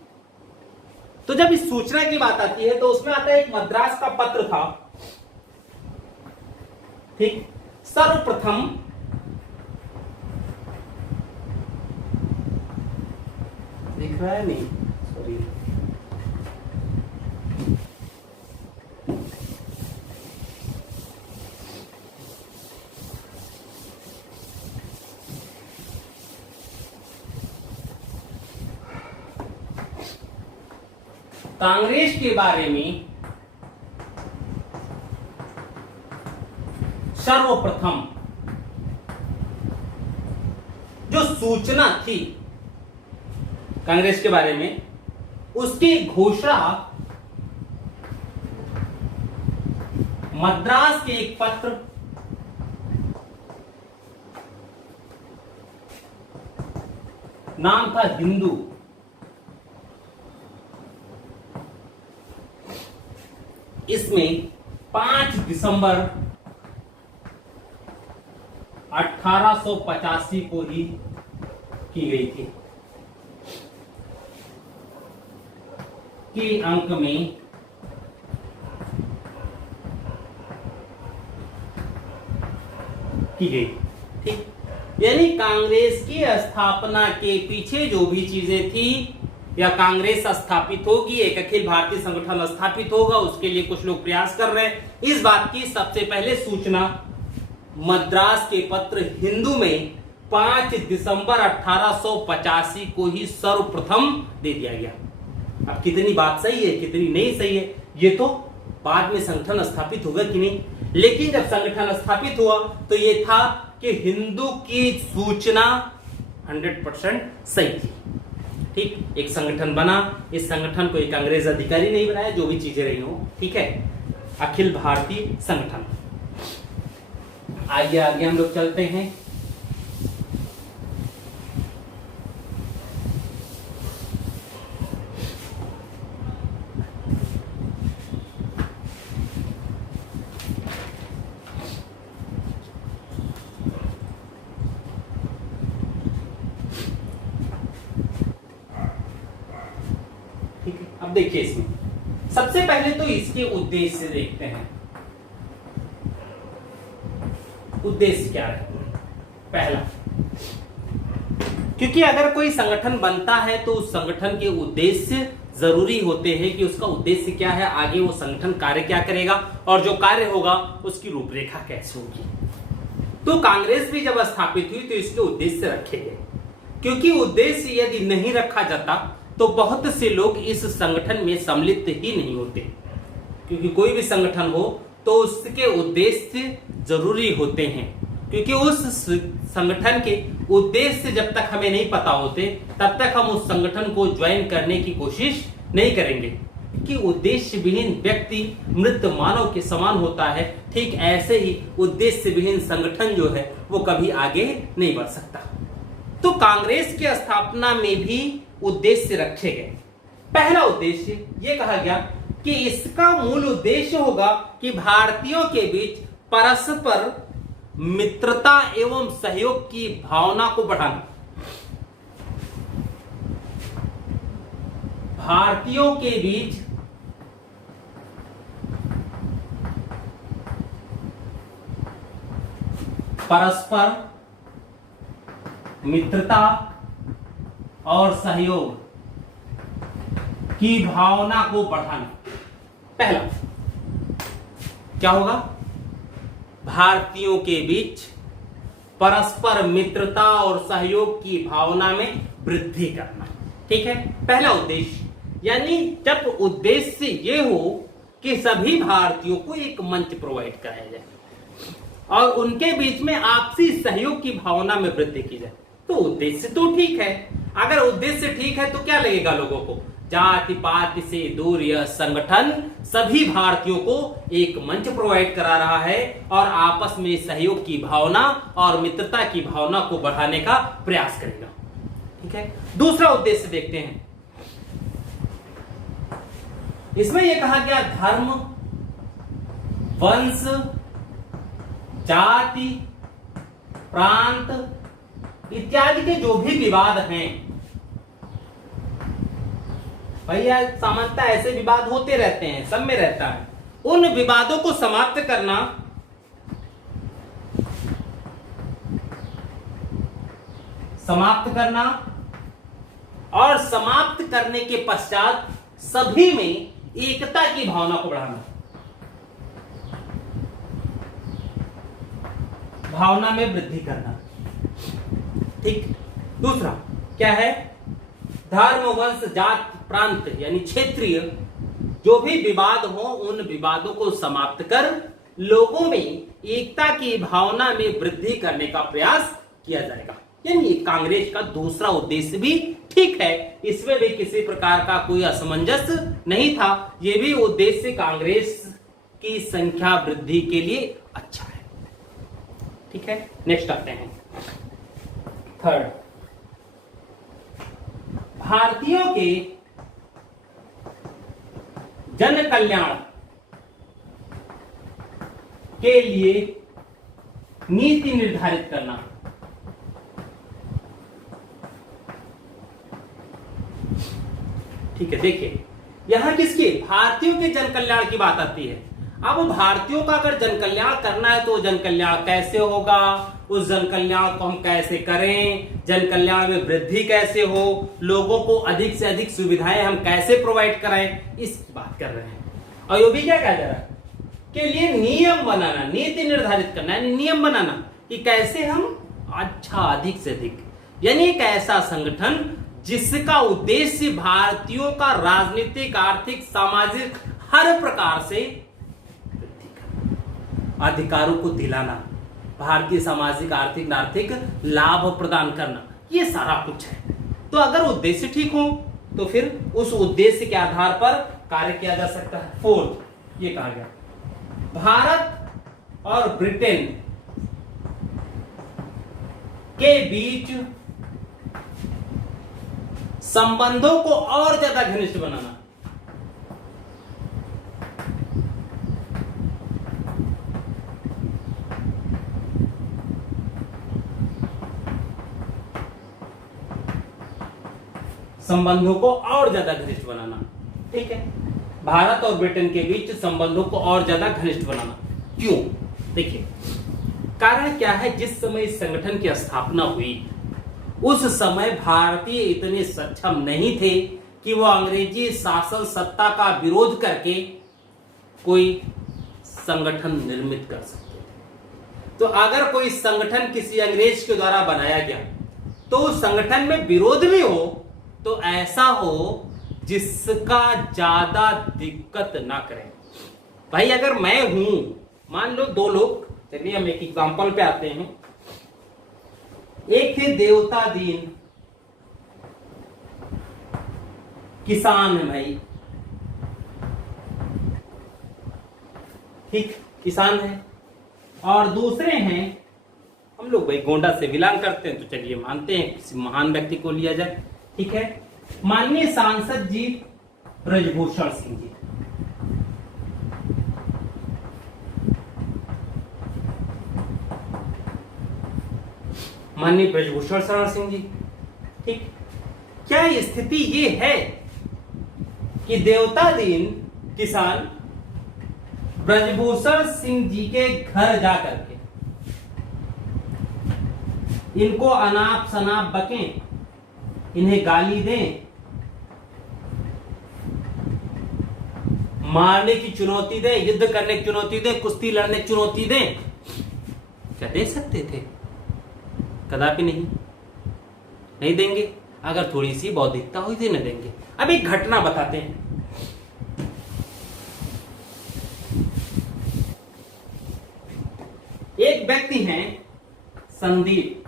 तो जब इस सूचना की बात आती है तो उसमें आता है एक मद्रास का पत्र था। ठीक, सर्वप्रथम दिख रहा है नहीं, सॉरी, कांग्रेस के बारे में सर्वप्रथम जो सूचना थी कांग्रेस के बारे में, उसकी घोषणा मद्रास के एक पत्र नाम था हिंदू, इसमें 5 दिसंबर 1885 को ही की गई थी के अंक में की गई। ठीक, यानी कांग्रेस की स्थापना के पीछे जो भी चीजें थी, या कांग्रेस स्थापित होगी, एक अखिल भारतीय संगठन स्थापित होगा, उसके लिए कुछ लोग प्रयास कर रहे हैं, इस बात की सबसे पहले सूचना मद्रास के पत्र हिंदू में 5 दिसंबर 1885 को ही सर्वप्रथम दे दिया गया। अब कितनी बात सही है, कितनी नहीं सही है, ये तो बाद में संगठन स्थापित होगा कि नहीं, लेकिन जब संगठन स्थापित हुआ तो ये था कि हिंदू की सूचना 100% सही थी। ठीक, एक संगठन बना, इस संगठन को एक अंग्रेज अधिकारी नहीं बनाया, जो भी चीजें रही हो, ठीक है, अखिल भारतीय संगठन। आगे आगे हम लोग चलते हैं। ठीक है, अब देखिए इसमें सबसे पहले तो इसके उद्देश्य देखते हैं। उद्देश्य क्या है? पहला, क्योंकि अगर कोई संगठन बनता है तो उस संगठन के उद्देश्य जरूरी होते हैं कि उसका उद्देश्य क्या है, आगे वो संगठन कार्य क्या करेगा, और जो कार्य होगा उसकी रूपरेखा कैसे होगी। तो कांग्रेस भी जब स्थापित हुई तो इसके उद्देश्य रखे गए, क्योंकि उद्देश्य यदि नहीं रखा जाता तो बहुत से लोग इस संगठन में सम्मिलित ही नहीं होते, क्योंकि कोई भी संगठन हो तो उसके उद्देश्य जरूरी होते हैं, क्योंकि उस संगठन के उद्देश्य जब तक हमें नहीं पता होते तब तक हम उस संगठन को ज्वाइन करने की कोशिश नहीं करेंगे, कि उद्देश्य विहीन व्यक्ति मृत मानव के समान होता है। ठीक ऐसे ही उद्देश्य विहीन संगठन जो है वो कभी आगे नहीं बढ़ सकता। तो कांग्रेस की स्थापना में भी उद्देश्य रखे गए। पहला उद्देश्य ये कहा गया कि इसका मूल उद्देश्य होगा कि भारतीयों के बीच परस्पर मित्रता एवं सहयोग की भावना को बढ़ाना। भारतीयों के बीच परस्पर मित्रता और सहयोग की भावना को बढ़ाना। पहला क्या होगा? भारतीयों के बीच परस्पर मित्रता और सहयोग की भावना में वृद्धि करना। ठीक है, पहला उद्देश्य, यानी जब उद्देश्य ये हो कि सभी भारतीयों को एक मंच प्रोवाइड कराया जाए और उनके बीच में आपसी सहयोग की भावना में वृद्धि की जाए, तो उद्देश्य तो ठीक है। अगर उद्देश्य ठीक है तो क्या लगेगा लोगों को? जाति पाति से दूर यह संगठन सभी भारतीयों को एक मंच प्रोवाइड करा रहा है और आपस में सहयोग की भावना और मित्रता की भावना को बढ़ाने का प्रयास करेगा। ठीक है, दूसरा उद्देश्य देखते हैं। इसमें यह कहा गया धर्म, वंश, जाति, प्रांत इत्यादि के जो भी विवाद हैं, भैया सामान्यतः ऐसे विवाद होते रहते हैं, सब में रहता है, उन विवादों को समाप्त करना और समाप्त करने के पश्चात सभी में एकता की भावना को बढ़ाना, भावना में वृद्धि करना। ठीक, दूसरा क्या है? धर्म, वंश, जात, प्रांत यानी क्षेत्रीय जो भी विवाद हो उन विवादों को समाप्त कर लोगों में एकता की भावना में वृद्धि करने का प्रयास किया जाएगा। यानी कांग्रेस का दूसरा उद्देश्य भी ठीक है, इसमें भी किसी प्रकार का कोई असमंजस नहीं था। यह भी उद्देश्य कांग्रेस की संख्या वृद्धि के लिए अच्छा है। ठीक है, नेक्स्ट आते हैं थर्ड, भारतीयों के जन कल्याण के लिए नीति निर्धारित करना। ठीक है, देखिए यहां किसकी, भारतीयों के जन कल्याण की बात आती है। अब भारतीयों का अगर जन कल्याण करना है तो जन कल्याण कैसे होगा, उस जन कल्याण को हम कैसे करें, जन कल्याण में वृद्धि कैसे हो, लोगों को अधिक से अधिक सुविधाएं हम कैसे प्रोवाइड कराएं, इसकी बात कर रहे हैं। और ये भी क्या कह जा रहा है के लिए नियम बनाना, नीति निर्धारित करना, यानी नियम बनाना कि कैसे हम अच्छा अधिक से अधिक, यानी एक ऐसा संगठन जिसका उद्देश्य भारतीयों का राजनीतिक, आर्थिक, सामाजिक हर प्रकार से अधिकारों को दिलाना, भारतीय सामाजिक, आर्थिक लाभ प्रदान करना, ये सारा कुछ है। तो अगर उद्देश्य ठीक हो तो फिर उस उद्देश्य के आधार पर कार्य किया जा सकता है। फोर्थ, ये कहा गया भारत और ब्रिटेन के बीच संबंधों को और ज्यादा घनिष्ठ बनाना। संबंधों को और ज्यादा घनिष्ठ बनाना। ठीक है, भारत और ब्रिटेन के बीच संबंधों को और ज्यादा घनिष्ठ बनाना। क्यों? देखिए कारण क्या है, जिस समय इस संगठन की स्थापना हुई उस समय भारतीय इतने सक्षम नहीं थे कि वो अंग्रेजी शासन सत्ता का विरोध करके कोई संगठन निर्मित कर सकते थे। तो अगर कोई संगठन किसी अंग्रेज के द्वारा बनाया गया तो उस संगठन में विरोध भी हो तो ऐसा हो जिसका ज्यादा दिक्कत ना करे। भाई अगर मैं हूं, मान लो दो लोग, चलिए हम एक एग्जांपल पे आते हैं। एक थे देवता दीन, किसान है भाई, ठीक किसान है, और दूसरे हैं हम लोग भाई गोंडा से बिलोंग करते हैं, तो चलिए मानते हैं किसी महान व्यक्ति को लिया जाए। ठीक है, माननीय सांसद जी ब्रजभूषण सिंह जी। माननीय ब्रजभूषण शरण सिंह जी। ठीक, क्या स्थिति ये है कि देवता दीन किसान ब्रजभूषण सिंह जी के घर जाकर के इनको अनाप शनाप बकें, इन्हें गाली दें, मारने की चुनौती दें, युद्ध करने की चुनौती दें, कुश्ती लड़ने की चुनौती दें, क्या दे सकते थे? कदापि नहीं देंगे। अगर थोड़ी सी बौद्धिकता हुई थी न देंगे। अब एक घटना बताते हैं। एक व्यक्ति हैं संदीप,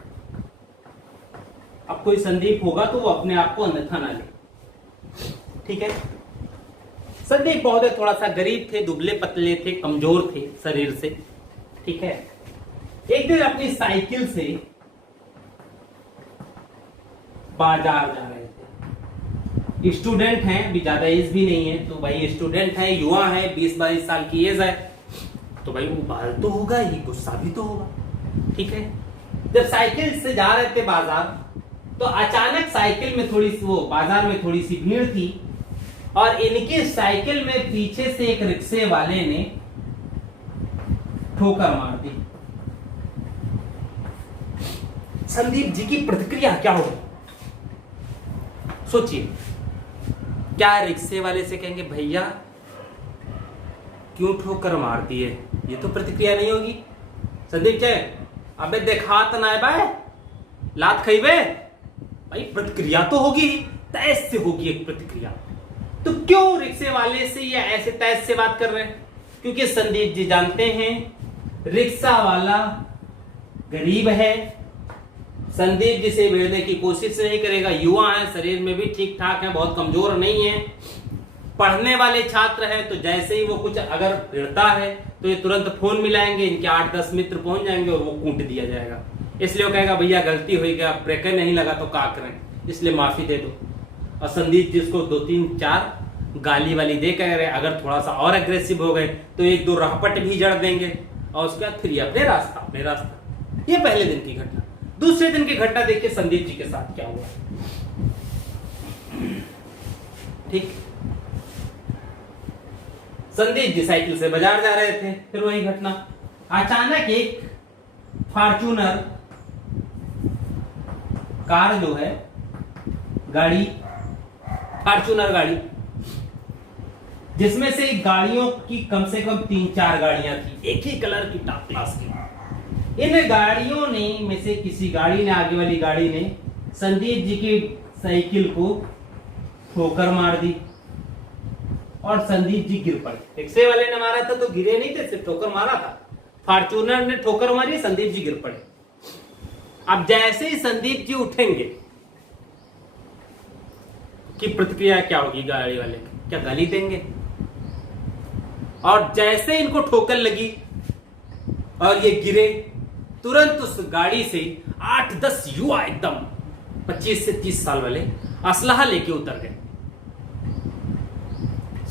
अब कोई संदीप होगा तो वो अपने आप को अन्यथा ना ले। ठीक है, संदीप बहुत थोड़ा सा गरीब थे, दुबले पतले थे, कमजोर थे शरीर से। ठीक है, एक दिन अपनी साइकिल से बाजार जा रहे थे। स्टूडेंट हैं, भी ज्यादा एज भी नहीं है, तो भाई स्टूडेंट है, युवा है, 20-22 साल की एज है, तो भाई वो बाल तो होगा ही, गुस्सा भी तो होगा। ठीक है, जब साइकिल से जा रहे थे बाजार तो अचानक साइकिल में थोड़ी सी, वो बाजार में थोड़ी सी भीड़ थी और इनकी साइकिल में पीछे से एक रिक्शे वाले ने ठोकर मार दी। संदीप जी की प्रतिक्रिया क्या होगी? सोचिए, क्या रिक्शे वाले से कहेंगे भैया क्यों ठोकर मार दिए? ये तो प्रतिक्रिया नहीं होगी। संदीप जी, अबे देखा तो ना बाय लात खइबे, भाई प्रतिक्रिया तो होगी, तैस से होगी एक प्रतिक्रिया। तो क्यों रिक्शे वाले से या ऐसे तैस से बात कर रहे हैं? क्योंकि संदीप जी जानते हैं रिक्शा वाला गरीब है, संदीप जी से भिड़ने की कोशिश नहीं करेगा, युवा है, शरीर में भी ठीक ठाक है, बहुत कमजोर नहीं है, पढ़ने वाले छात्र हैं, तो जैसे ही वो कुछ अगर भिड़ता है तो ये तुरंत फोन मिलाएंगे, इनके 8-10 मित्र पहुंच जाएंगे और वो कूट दिया जाएगा। इसलिए वो कहेगा भैया गलती हुई गया, ब्रेकर नहीं लगा तो क्या करें, इसलिए माफी दे दो। और संदीप जी उसको 2-3-4 गाली वाली दे कर, अगर थोड़ा सा और एग्रेसिव हो गए तो 1-2 रहपट भी जड़ देंगे और उसके बाद फिर अपने रास्ता। ये पहले दिन की घटना। दूसरे दिन की घटना देखिए संदीप जी के साथ क्या हुआ। ठीक, संदीप जी साइकिल से बाजार जा रहे थे, फिर वही घटना। अचानक एक फॉर्च्यूनर कार जो है, गाड़ी, फॉर्च्यूनर गाड़ी, जिसमें से गाड़ियों की कम से कम 3-4 गाड़ियां थी, एक ही कलर की, टॉप क्लास की। इन गाड़ियों ने में से किसी गाड़ी ने, आगे वाली गाड़ी ने संदीप जी की साइकिल को ठोकर मार दी और संदीप जी गिर पड़े। रिक्शे वाले ने मारा था तो गिरे नहीं थे, सिर्फ ठोकर मारा था। फॉर्च्यूनर ने ठोकर मारी, संदीप जी गिर पड़े। अब जैसे ही संदीप जी उठेंगे कि प्रतिक्रिया क्या होगी गाड़ी वाले की, क्या गाली देंगे? और जैसे इनको ठोकर लगी और ये गिरे, तुरंत उस गाड़ी से 8-10 युवा एकदम 25 से 30 साल वाले असलहा लेके उतर गए।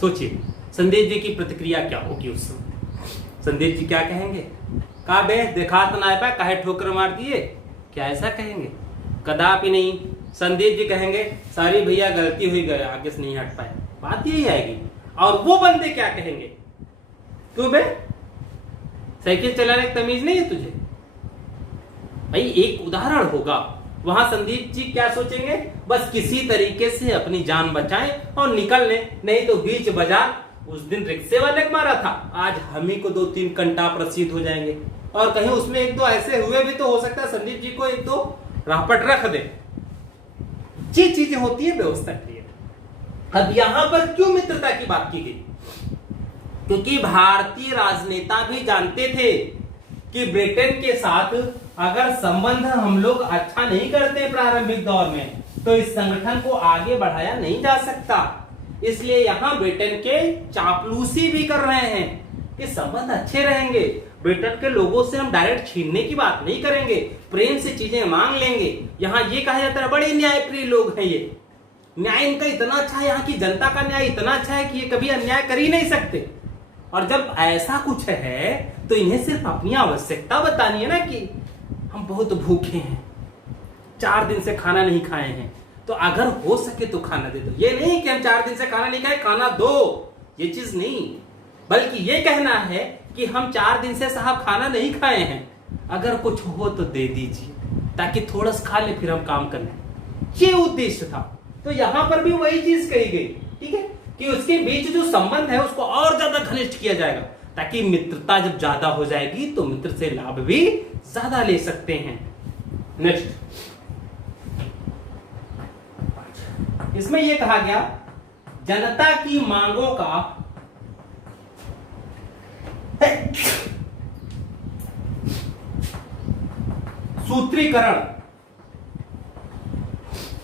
सोचिए संदीप जी की प्रतिक्रिया क्या होगी उस समय। संदीप जी क्या कहेंगे? का बे देखा तो ना पाए, काहे ठोकर मार दिए, क्या ऐसा कहेंगे? कदापि नहीं। संदीप जी कहेंगे सारी भैया गलती हुई गया, आगे से नहीं हट पाए, बात यही आएगी। और वो बंदे क्या कहेंगे? क्यों बे साइकिल चलाने की तमीज नहीं है तुझे? भाई एक उदाहरण होगा। वहां संदीप जी क्या सोचेंगे? बस किसी तरीके से अपनी जान बचाएं और निकल लें, नहीं तो बीच बाजार, उस दिन रिक्शे वाले को मारा था, आज हम ही को 2-3 घंटा प्रसिद्ध हो जाएंगे। और कहीं उसमें 1-2 ऐसे हुए भी तो हो सकता है संदीप जी को 1-2 राहपट रख दे। ये चीजें होती है व्यवस्था के लिए। अब यहां पर क्यों मित्रता की बात की गई? क्योंकि भारतीय राजनेता भी जानते थे कि ब्रिटेन के साथ अगर संबंध हम लोग अच्छा नहीं करते प्रारंभिक दौर में, तो इस संगठन को आगे बढ़ाया नहीं जा सकता। इसलिए यहां ब्रिटेन के चापलूसी भी कर रहे हैं कि संबंध अच्छे रहेंगे, ब्रिटेन के लोगों से हम डायरेक्ट छीनने की बात नहीं करेंगे, प्रेम से चीजें मांग लेंगे। यहां ये कहा जाता है बड़े न्यायप्रिय लोग हैं ये, न्याय इनका इतना अच्छा है, यहाँ की जनता का न्याय इतना अच्छा है कि ये कभी अन्याय कर ही नहीं सकते। और जब ऐसा कुछ है तो इन्हें सिर्फ अपनी आवश्यकता बतानी है ना कि हम बहुत भूखे हैं, 4 दिन से खाना नहीं खाए हैं, तो अगर हो सके तो खाना दे दो। ये नहीं कि हम 4 दिन से खाना नहीं खाए, खाना दो, ये चीज नहीं, बल्कि ये कहना है कि हम 4 दिन से साहब खाना नहीं खाए हैं, अगर कुछ हो तो दे दीजिए ताकि थोड़ा सा खा ले फिर हम काम कर लें। ये उद्देश्य था। तो यहां पर भी वही चीज कही गई, ठीक है, कि उसके बीच जो संबंध है उसको और ज्यादा घनिष्ठ किया जाएगा, ताकि मित्रता जब ज्यादा हो जाएगी तो मित्र से लाभ भी ज्यादा ले सकते हैं। नेक्स्ट, इसमें यह कहा गया जनता की मांगों का सूत्रीकरण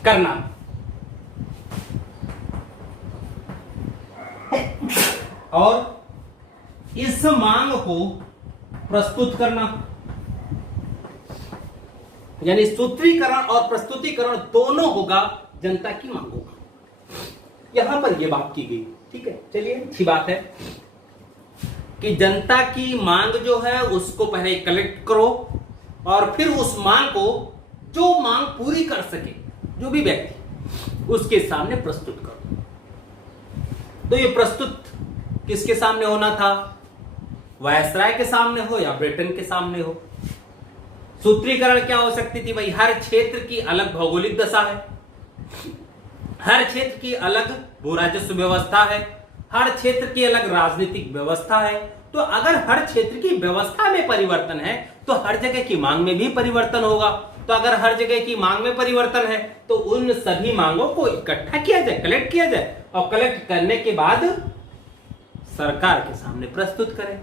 करना और इस मांग को प्रस्तुत करना, यानी सूत्रीकरण और प्रस्तुतिकरण दोनों होगा जनता की मांगों का। यहां पर यह बात की गई, ठीक है। चलिए, अच्छी बात है कि जनता की मांग जो है उसको पहले कलेक्ट करो और फिर उस मांग को, जो मांग पूरी कर सके जो भी व्यक्ति, उसके सामने प्रस्तुत करो। तो ये प्रस्तुत किसके सामने होना था? वायसराय के सामने हो या ब्रिटेन के सामने हो। सूत्रीकरण क्या हो सकती थी? भाई हर क्षेत्र की अलग भौगोलिक दशा है, हर क्षेत्र की अलग भू राजस्व व्यवस्था है, हर क्षेत्र की अलग राजनीतिक व्यवस्था है। तो अगर हर क्षेत्र की व्यवस्था में परिवर्तन है तो हर जगह की मांग में भी परिवर्तन होगा। तो अगर हर जगह की मांग में परिवर्तन है तो उन सभी मांगों को इकट्ठा किया जाए, कलेक्ट किया जाए, और कलेक्ट करने के बाद सरकार के सामने प्रस्तुत करें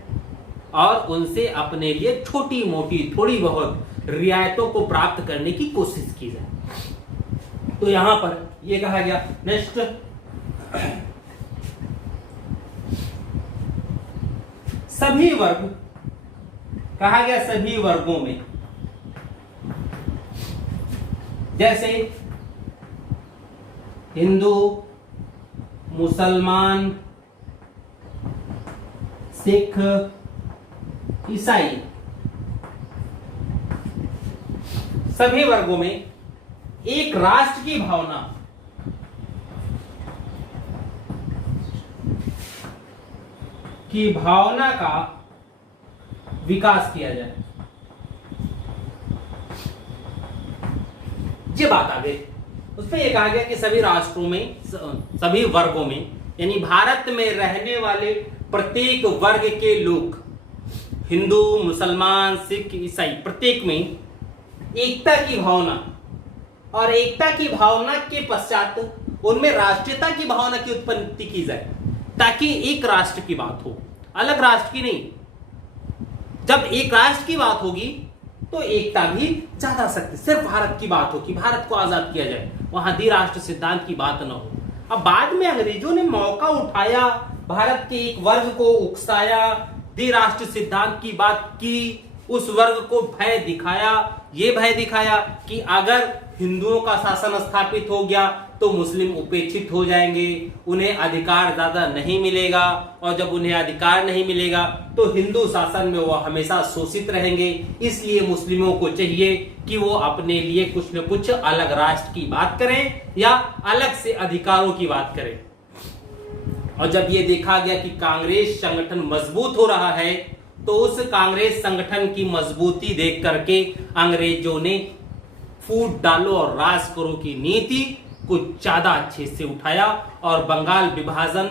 और उनसे अपने लिए छोटी मोटी थोड़ी बहुत रियायतों को प्राप्त करने की कोशिश की जाए। तो यहां पर यह कहा गया। नेक्स्ट, सभी वर्ग कहा गया, सभी वर्गों में, जैसे हिंदू, मुसलमान, सिख, ईसाई, सभी वर्गों में एक राष्ट्र की भावना का विकास किया जाए। ये बात आ गई। उसमें यह कहा गया कि सभी राष्ट्रों में, सभी वर्गों में, यानी भारत में रहने वाले प्रत्येक वर्ग के लोग, हिंदू, मुसलमान, सिख, ईसाई, प्रत्येक में एकता की भावना, और एकता की भावना के पश्चात उनमें राष्ट्रीयता की भावना की उत्पत्ति की जाए, ताकि एक राष्ट्र की बात हो, अलग राष्ट्र की नहीं। जब एक राष्ट्र की बात होगी तो एकता भी ज्यादा सकती। सिर्फ भारत की बात हो कि भारत को आजाद किया जाए, वहां द्विराष्ट्र सिद्धांत की बात न हो। अब बाद में अंग्रेजों ने मौका उठाया, भारत के एक वर्ग को उकसाया, द्विराष्ट्र सिद्धांत की बात की, उस वर्ग को भय दिखाया, ये भय दिखाया कि अगर हिंदुओं का शासन स्थापित हो गया तो मुस्लिम उपेक्षित हो जाएंगे, उन्हें अधिकार ज्यादा नहीं मिलेगा, और जब उन्हें अधिकार नहीं मिलेगा तो हिंदू शासन में वो हमेशा शोषित रहेंगे। इसलिए मुस्लिमों को चाहिए कि वो अपने लिए कुछ न कुछ अलग राष्ट्र की बात करें या अलग से अधिकारों की बात करें। और जब ये देखा गया कि कांग्रेस संगठन मजबूत हो रहा है तो उस कांग्रेस संगठन की मजबूती देख करके अंग्रेजों ने फूट डालो और राज करो की नीति को ज्यादा अच्छे से उठाया, और बंगाल विभाजन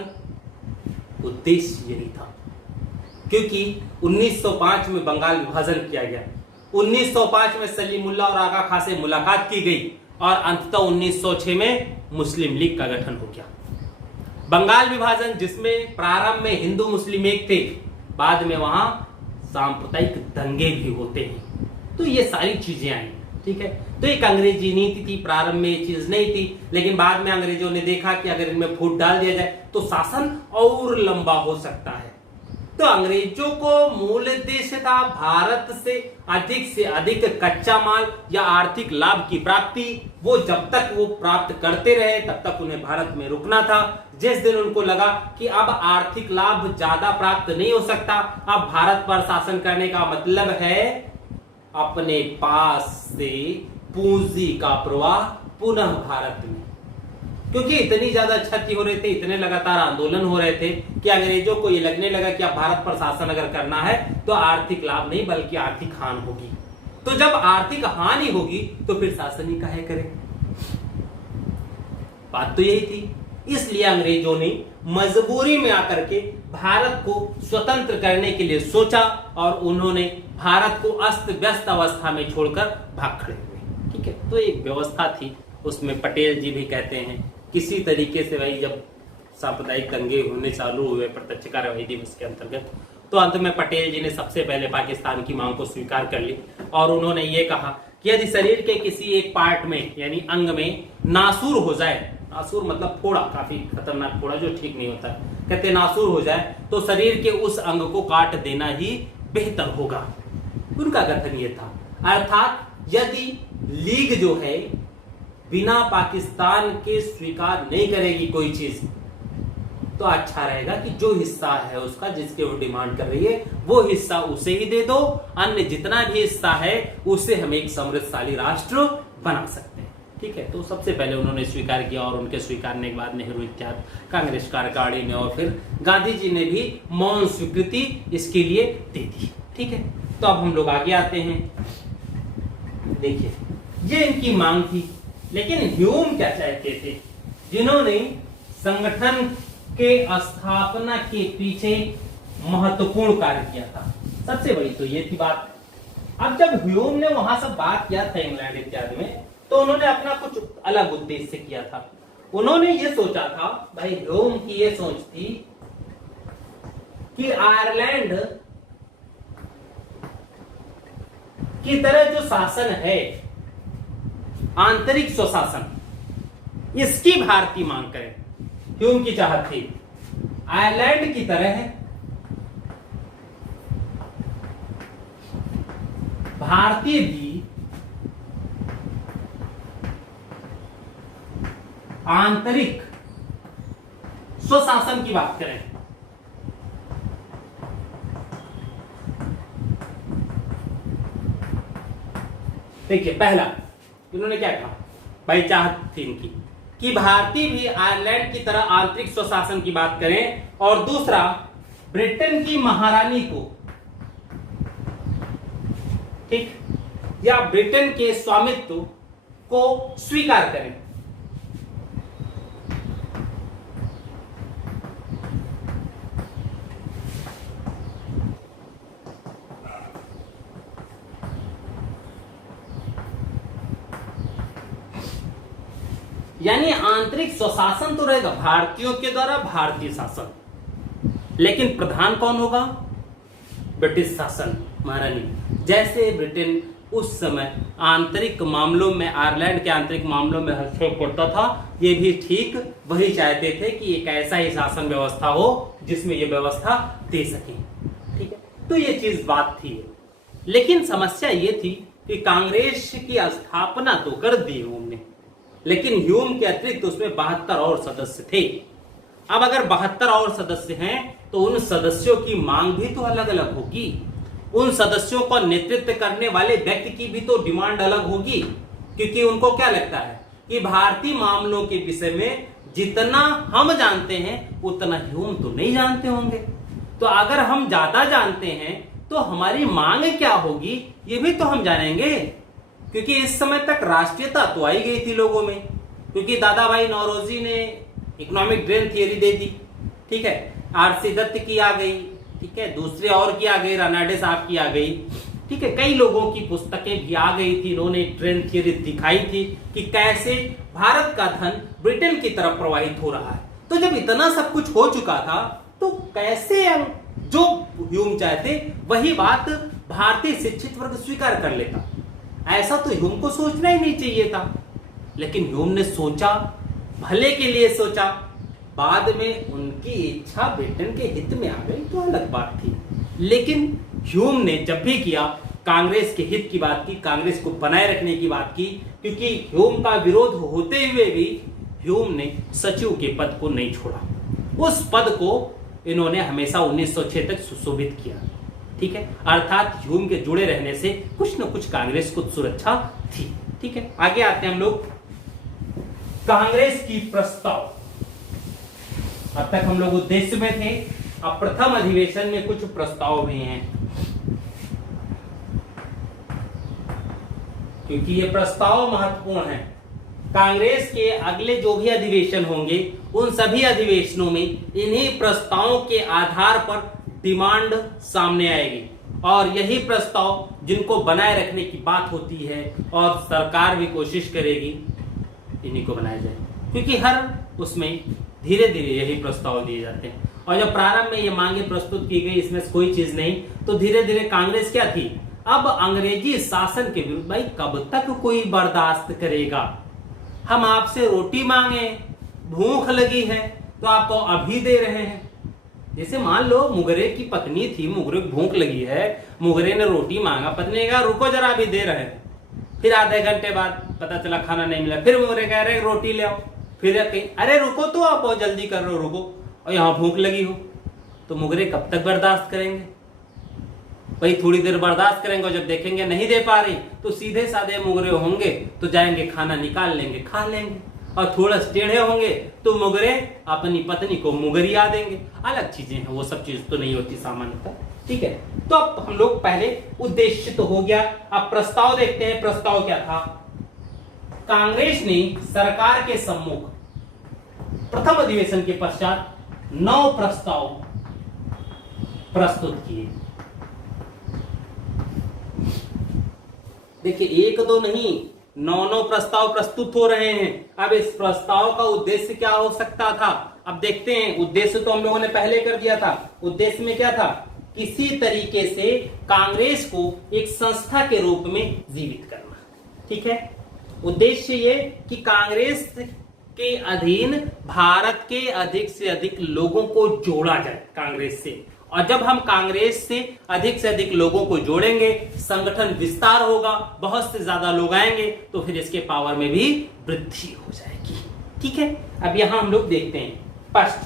उद्देश्य यही था। क्योंकि 1905 में बंगाल विभाजन किया गया, 1905 में सलीमुल्लाह और आगा खां से मुलाकात की गई, और अंततः 1906 में मुस्लिम लीग का गठन हो गया। बंगाल विभाजन जिसमें प्रारंभ में हिंदू मुस्लिम एक थे, बाद में वहां सांप्रदायिक दंगे भी होते हैं। तो ये सारी चीजें आई, ठीक है। तो एक अंग्रेजी नीति थी, प्रारंभ में ये चीज नहीं थी, लेकिन बाद में अंग्रेजों ने देखा कि अगर इनमें फूट डाल दिया जाए तो शासन और लंबा हो सकता है। तो अंग्रेजों को मूल उद्देश्य था भारत से अधिक कच्चा माल या आर्थिक लाभ की प्राप्ति। वो जब तक वो प्राप्त करते रहे तब तक उन्हें भारत में रुकना था। जिस दिन उनको लगा कि अब आर्थिक लाभ ज्यादा प्राप्त नहीं हो सकता, अब भारत पर शासन करने का मतलब है अपने पास से पूंजी का प्रवाह पुनः भारत में। क्योंकि इतनी ज्यादा क्षति हो रही थी, इतने लगातार आंदोलन हो रहे थे कि अंग्रेजों को ये लगने लगा कि अब भारत पर शासन अगर करना है तो आर्थिक लाभ नहीं बल्कि आर्थिक हानि होगी। तो जब आर्थिक हानि होगी तो फिर शासन ही काहे करे। बात तो यही थी। इसलिए अंग्रेजों ने मजबूरी में आकर के भारत को स्वतंत्र करने के लिए सोचा, और उन्होंने भारत को अस्त व्यस्त अवस्था में छोड़कर भाग खड़े हुए। ठीक है, तो एक व्यवस्था थी, उसमें पटेल जी भी कहते हैं किसी तरीके से भाई जब सांप्रदायिक दंगे होने चालू हुए प्रत्यक्ष कार्यवाही दिवस के अंतर्गत, तो अंत में पटेल जी ने सबसे पहले पाकिस्तान की मांग को स्वीकार कर ली, और उन्होंने ये कहा कि यदि शरीर के किसी एक पार्ट में यानी अंग में नासूर हो जाए, नासूर मतलब फोड़ा, काफी खतरनाक फोड़ा जो ठीक नहीं होता, कहते नासूर हो जाए तो शरीर के उस अंग को काट देना ही बेहतर होगा। उनका कथन ये था। अर्थात यदि लीग जो है बिना पाकिस्तान के स्वीकार नहीं करेगी कोई चीज, तो अच्छा रहेगा कि जो हिस्सा है उसका जिसके वो डिमांड कर रही है वो हिस्सा उसे ही दे दो, अन्य जितना भी हिस्सा है उसे हम एक समृद्धशाली राष्ट्र बना सकते हैं। ठीक है, तो सबसे पहले उन्होंने स्वीकार किया, और उनके स्वीकारने के बाद नेहरू इत्यादि कांग्रेस कार्यकारिणी ने और फिर गांधी जी ने भी मौन स्वीकृति इसके लिए दे दी। ठीक है, तो अब हम लोग आगे आते हैं। देखिए, ये इनकी मांग थी, लेकिन ह्यूम क्या चाहते थे, जिन्होंने संगठन के स्थापना के पीछे महत्वपूर्ण कार्य किया था। सबसे बड़ी तो ये थी बात अब जब ह्यूम ने वहां सब बात किया था इंग्लैंड इत्यादि में, तो उन्होंने अपना कुछ अलग उद्देश्य किया था। उन्होंने ये सोचा था, भाई ह्यूम की ये सोच थी कि आयरलैंड की तरह जो शासन है, आंतरिक स्वशासन, इसकी भारतीय मांग करें। ह्यूम की चाहत थी आयरलैंड की तरह भारतीय भी आंतरिक स्वशासन की बात करें। देखिए, पहला इन्होंने क्या कहा, भाई चाहत थी इनकी कि भारतीय भी आयरलैंड की तरह आंतरिक स्वशासन की बात करें, और दूसरा ब्रिटेन की महारानी को, ठीक, या ब्रिटेन के स्वामित्व को स्वीकार करें। यानी आंतरिक स्वशासन तो रहेगा भारतीयों के द्वारा, भारतीय शासन, लेकिन प्रधान कौन होगा, ब्रिटिश शासन, महारानी। जैसे ब्रिटेन उस समय आंतरिक मामलों में, आयरलैंड के आंतरिक मामलों में हस्तक्षेप करता था, ये भी ठीक वही चाहते थे कि एक ऐसा ही शासन व्यवस्था हो जिसमें ये व्यवस्था दे सके। ठीक है, तो ये चीज बात थी। लेकिन समस्या ये थी कि कांग्रेस की स्थापना तो कर दी ह्यूम ने, लेकिन ह्यूम के अतिरिक्त उसमें 72 और सदस्य थे। अब अगर 72 और सदस्य हैं तो उन सदस्यों की मांग भी तो अलग अलग होगी, उन सदस्यों का नेतृत्व करने वाले व्यक्ति की भी तो डिमांड अलग होगी, क्योंकि उनको क्या लगता है कि भारतीय मामलों के विषय में जितना हम जानते हैं उतना ह्यूम तो नहीं जानते होंगे। तो अगर हम ज्यादा जानते हैं तो हमारी मांग क्या होगी ये भी तो हम जानेंगे, क्योंकि इस समय तक राष्ट्रीयता तो आई गई थी लोगों में, क्योंकि दादा भाई नौरोजी ने इकोनॉमिक ड्रेन थियरी दे दी, ठीक है, आरसी दत्त की आ गई, ठीक है, दूसरे और की आ गई, रानाडे साहब की आ गई, ठीक है, कई लोगों की पुस्तकें भी आ गई थी, इन्होंने ट्रेन थियरी दिखाई थी कि कैसे भारत का धन ब्रिटेन की तरफ प्रवाहित हो रहा है। तो जब इतना सब कुछ हो चुका था तो कैसे जो ह्यूम चाहते वही बात भारतीय शिक्षित वर्ग स्वीकार कर लेता, ऐसा तो ह्यूम को सोचना ही नहीं चाहिए था। लेकिन ह्यूम ने सोचा, भले के लिए सोचा, बाद में उनकी इच्छा ब्रिटेन के हित में आ गई तो अलग बात थी। लेकिन ह्यूम ने जब भी किया कांग्रेस के हित की बात की, कांग्रेस को बनाए रखने की बात की, क्योंकि ह्यूम का विरोध होते हुए भी ह्यूम ने सचिव के पद को नहीं छोड़ा। उस पद को इन्होंने हमेशा 1906 तक सुशोभित किया, ठीक है, अर्थात ह्यूम के जुड़े रहने से कुछ न कुछ कांग्रेस को सुरक्षा थी। ठीक है, आगे आते हैं हम लोग कांग्रेस की प्रस्ताव। अब तक हम लोग उद्देश्य में थे, अब प्रथम अधिवेशन में कुछ प्रस्ताव भी हैं, क्योंकि ये प्रस्ताव महत्वपूर्ण है। कांग्रेस के अगले जो भी अधिवेशन होंगे उन सभी अधिवेशनों में इन्हीं प्रस्तावों के आधार पर डिमांड सामने आएगी, और यही प्रस्ताव जिनको बनाए रखने की बात होती है और सरकार भी कोशिश करेगी इन्हीं को बनाया जाए, क्योंकि हर उसमें धीरे धीरे यही प्रस्ताव दिए जाते हैं। और जब प्रारंभ में ये मांगे प्रस्तुत की गई, इसमें कोई चीज नहीं, तो धीरे धीरे कांग्रेस क्या थी, अब अंग्रेजी शासन के विरुद्ध, भाई कब तक कोई बर्दाश्त करेगा, हम आपसे रोटी मांगे, भूख लगी है तो आपको अभी दे रहे हैं। जैसे मान लो मुगरे की पत्नी थी, मुगरे को भूख लगी है, मुगरे ने रोटी मांगा, पत्नी ने कहा रुको जरा अभी दे रहे हैं, फिर आधे घंटे बाद पता चला खाना नहीं मिला, फिर मुगरे कह रहे रोटी ले आओ, फिर अरे रुको तो आप बहुत जल्दी कर रहे हो, रुको, और यहाँ भूख लगी हो, तो मुगरे कब तक बर्दाश्त करेंगे, भाई थोड़ी देर बर्दाश्त करेंगे, और जब देखेंगे नहीं दे पा रही तो सीधे साधे मुगरे होंगे तो जाएंगे खाना निकाल लेंगे, खा लेंगे, और थोड़ा टेढ़े होंगे तो मुगरे अपनी पत्नी को मुगरिया देंगे। अलग चीजें हैं, वो सब चीज तो नहीं होती सामान्यतः। ठीक है, तो अब हम लोग पहले उद्देश्य तो हो गया, अब प्रस्ताव देखते हैं। प्रस्ताव क्या था, कांग्रेस ने सरकार के सम्मुख प्रथम अधिवेशन के पश्चात 9 प्रस्ताव प्रस्तुत किए। देखिए एक दो नहीं, 9 प्रस्ताव प्रस्तुत हो रहे हैं। अब इस प्रस्ताव का उद्देश्य क्या हो सकता था, अब देखते हैं। उद्देश्य तो हम लोगों ने पहले कर दिया था। उद्देश्य में क्या था, किसी तरीके से कांग्रेस को एक संस्था के रूप में जीवित करना। ठीक है, उद्देश्य ये कि कांग्रेस के अधीन भारत के अधिक से अधिक लोगों को जोड़ा जाए कांग्रेस से, और जब हम कांग्रेस से अधिक लोगों को जोड़ेंगे, संगठन विस्तार होगा, बहुत से ज्यादा लोग आएंगे, तो फिर इसके पावर में भी वृद्धि हो जाएगी। ठीक है, अब यहां हम लोग देखते हैं। फर्स्ट,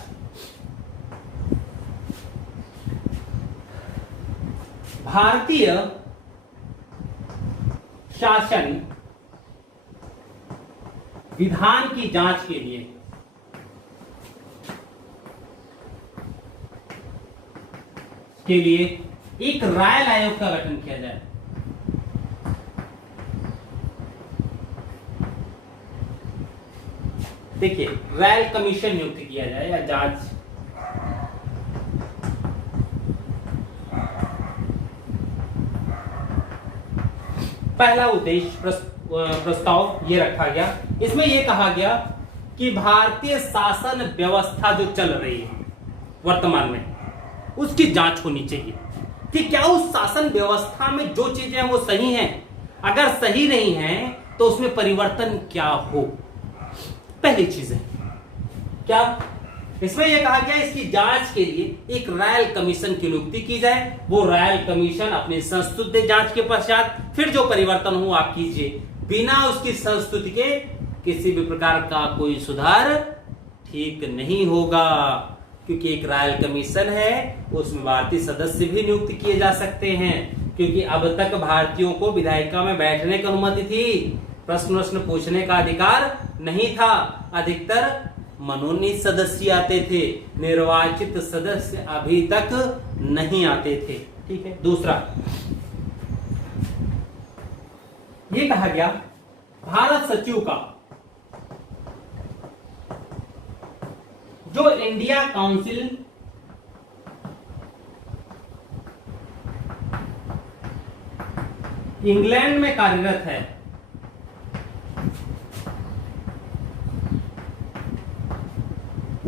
भारतीय शासन विधान की जांच के लिए एक रायल आयोग का गठन किया जाए। देखिए, रायल कमीशन नियुक्त किया जाए या जांच। पहला उद्देश्य प्रस्ताव ये रखा गया, इसमें यह कहा गया कि भारतीय शासन व्यवस्था जो चल रही है वर्तमान में, उसकी जांच होनी चाहिए कि क्या उस शासन व्यवस्था में जो चीजें हैं वो सही हैं। अगर सही नहीं है तो उसमें परिवर्तन क्या हो, पहली चीज है। क्या इसमें यह कहा गया, इसकी जांच के लिए एक रायल कमीशन की नियुक्ति की जाए। वो रायल कमीशन अपनी संस्तुति जांच के पश्चात फिर जो परिवर्तन हो आप कीजिए, बिना उसकी संस्तुति के किसी भी प्रकार का कोई सुधार ठीक नहीं होगा, क्योंकि एक रायल कमीशन है, उसमें भारतीय सदस्य भी नियुक्त किए जा सकते हैं। क्योंकि अब तक भारतीयों को विधायिका में बैठने की अनुमति थी, प्रश्न पूछने का अधिकार नहीं था। अधिकतर मनोनीत सदस्य आते थे, निर्वाचित सदस्य अभी तक नहीं आते थे। ठीक है, दूसरा ये कहा गया, भारत सचिव का जो इंडिया काउंसिल इंग्लैंड में कार्यरत है,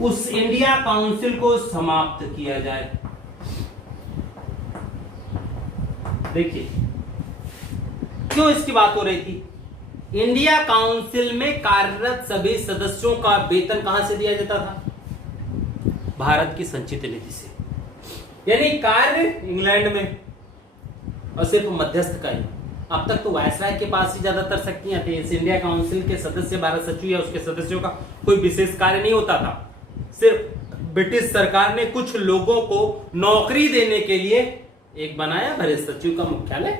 उस इंडिया काउंसिल को समाप्त किया जाए। देखिए क्यों इसकी बात हो रही थी, इंडिया काउंसिल में कार्यरत सभी सदस्यों का वेतन कहां से दिया जाता था, भारत की संचित निधि से। यानी कार्य इंग्लैंड में और सिर्फ मध्यस्थ का ही। अब तक तो वायसराय के पास ही ज्यादातर शक्तियां थी। इस इंडिया काउंसिल के सदस्य, भारत सचिव या उसके सदस्यों का कोई विशेष कार्य नहीं होता था। सिर्फ ब्रिटिश सरकार ने कुछ लोगों को नौकरी देने के लिए एक बनाया भारत सचिव का मुख्यालय,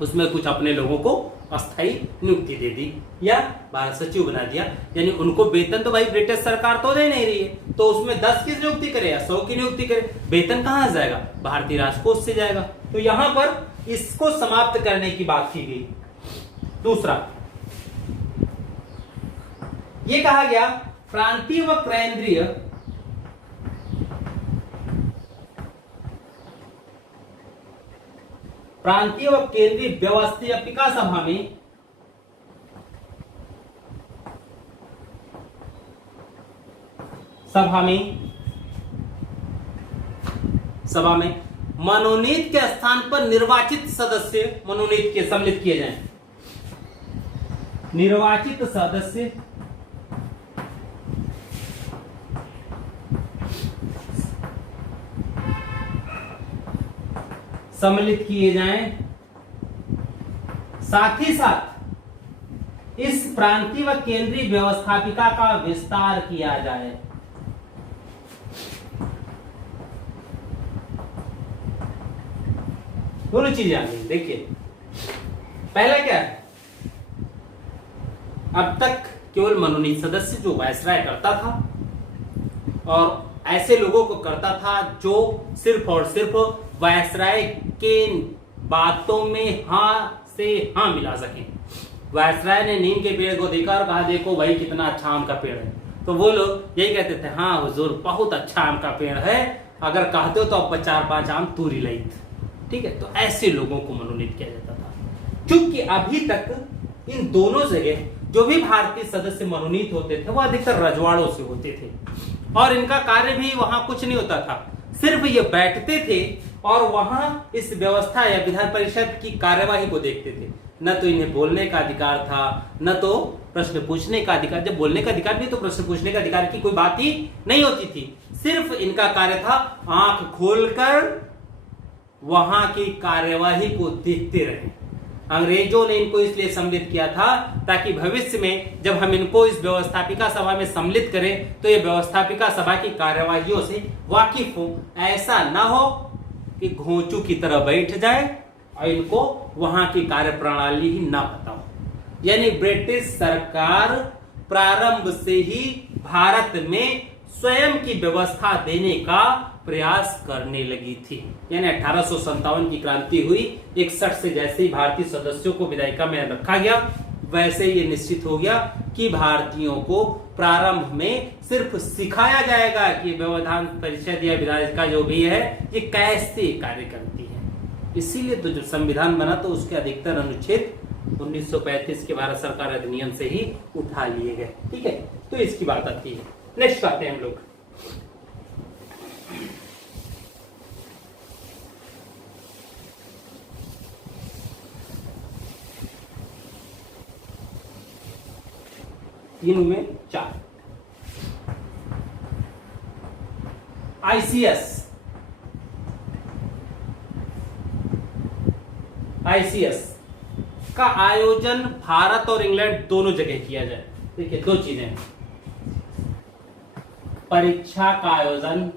उसमें कुछ अपने लोगों को अस्थायी नियुक्ति दे दी या भारत सचिव बना दिया। यानी उनको वेतन तो भाई ब्रिटिश सरकार तो दे नहीं रही है, तो उसमें 10 की नियुक्ति करे या 100 की नियुक्ति करे, वेतन कहां जाएगा, भारतीय राजकोष से जाएगा। तो यहां पर इसको समाप्त करने की बात की गई। दूसरा ये कहा गया, प्रांतीय व केंद्रीय व्यवस्थापिका सभा में मनोनीत के स्थान पर निर्वाचित सदस्य मनोनीत के सम्मिलित किए जाएं। निर्वाचित सदस्य सम्मिलित किए जाएं। साथ ही साथ इस प्रांतीय व केंद्रीय व्यवस्थापिका का विस्तार किया जाए। दोनों चीजें आ गई। देखिए पहला क्या है, अब तक केवल मनोनीत सदस्य जो वायसराय करता था और ऐसे लोगों को करता था जो सिर्फ और सिर्फ वायसराय के बातों में हाँ से हाँ मिला सके। वायसराय ने नीम के पेड़ को देखा और कहा देखो भाई कितना अच्छा आम का पेड़ है, तो वो लोग यही कहते थे हाँ हुजूर बहुत अच्छा आम का पेड़ है, अगर कहते हो तो अब 4-5 आम तूरी लई। ठीक है, तो ऐसे लोगों को मनोनीत किया जाता था। क्योंकि अभी तक इन दोनों जगह जो भी भारतीय सदस्य मनोनीत होते थे वो अधिकतर रजवाड़ों से होते थे और इनका कार्य भी वहां कुछ नहीं होता था, सिर्फ ये बैठते थे और वहां इस व्यवस्था या विधान परिषद की कार्यवाही को देखते थे। न तो इन्हें बोलने का अधिकार था, न तो प्रश्न पूछने का अधिकार। जब बोलने का अधिकार नहीं तो प्रश्न पूछने का अधिकार की कोई बात ही नहीं होती थी। सिर्फ इनका कार्य था आंख खोलकर वहां की कार्यवाही को देखते रहे। अंग्रेजों ने इनको इसलिए सम्मिलित किया था ताकि भविष्य में जब हम इनको इस व्यवस्थापिका सभा में सम्मिलित करें तो ये व्यवस्थापिका सभा की कार्यवाहियों से वाकिफ हो। ऐसा ना हो कि घोंचू की तरह बैठ जाए और इनको वहां की कार्य प्रणाली ही ना पता हो। यानी ब्रिटिश सरकार प्रारंभ से ही भारत में स्वयं की व्यवस्था देने का प्रयास करने लगी थी। यानी 1857 की क्रांति हुई, 61 से जैसे ही भारतीय सदस्यों को विधायिका में रखा गया वैसे ये निश्चित हो गया कि भारतीयों को प्रारंभ में सिर्फ सिखाया जाएगा कि व्यवधान परिषद या विधायिका जो भी है ये कैसे कार्य करती है। इसीलिए तो जो संविधान बना तो उसके अधिकतर अनुच्छेद 1935 के भारत सरकार अधिनियम से ही उठा लिए गए। ठीक है, तो इसकी बात आती है। नेक्स्ट आते हैं हम लोग तीन में 4 आईसीएस का आयोजन भारत और इंग्लैंड दोनों जगह किया जाए। देखिए दो चीजें, परीक्षा का आयोजन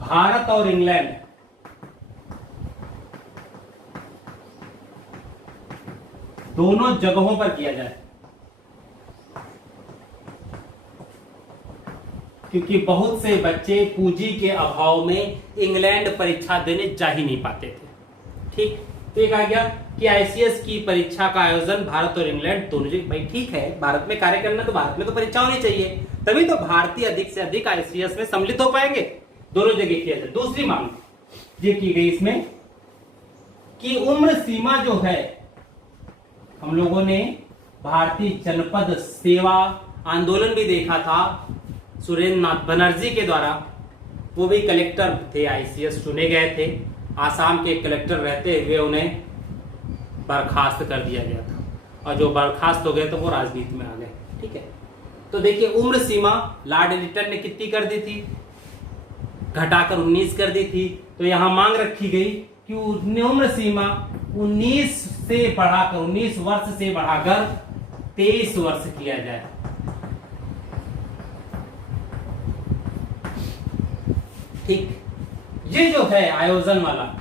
भारत और इंग्लैंड दोनों जगहों पर किया जाए, क्योंकि बहुत से बच्चे पूंजी के अभाव में इंग्लैंड परीक्षा देने जा ही नहीं पाते थे। ठीक, तो ये कहा गया कि आईसीएस की परीक्षा का आयोजन भारत और इंग्लैंड दोनों जगह। भाई ठीक है, भारत में कार्य करना तो भारत में तो परीक्षा होनी चाहिए, तभी तो भारतीय अधिक से अधिक आईसीएस में सम्मिलित हो पाएंगे। दोनों जगह किया जाए। दूसरी मांग ये की गई इसमें कि उम्र सीमा जो है, हम लोगों ने भारतीय जनपद सेवा आंदोलन भी देखा था सुरेंद्र नाथ बनर्जी के द्वारा। वो भी कलेक्टर थे, आईसीएस चुने गए थे। आसाम के कलेक्टर रहते हुए उन्हें बर्खास्त कर दिया गया था और जो बर्खास्त हो गए तो वो राजनीति में आ गए। ठीक है, तो देखिए उम्र सीमा लॉर्ड लिटन ने कितनी कर दी थी, घटाकर 19 कर दी थी। तो यहां मांग रखी गई कि उम्र सीमा 19 से बढ़ाकर 19 वर्ष से बढ़ाकर 23 वर्ष किया जाए। ठीक, ये जो है आयोजन वाला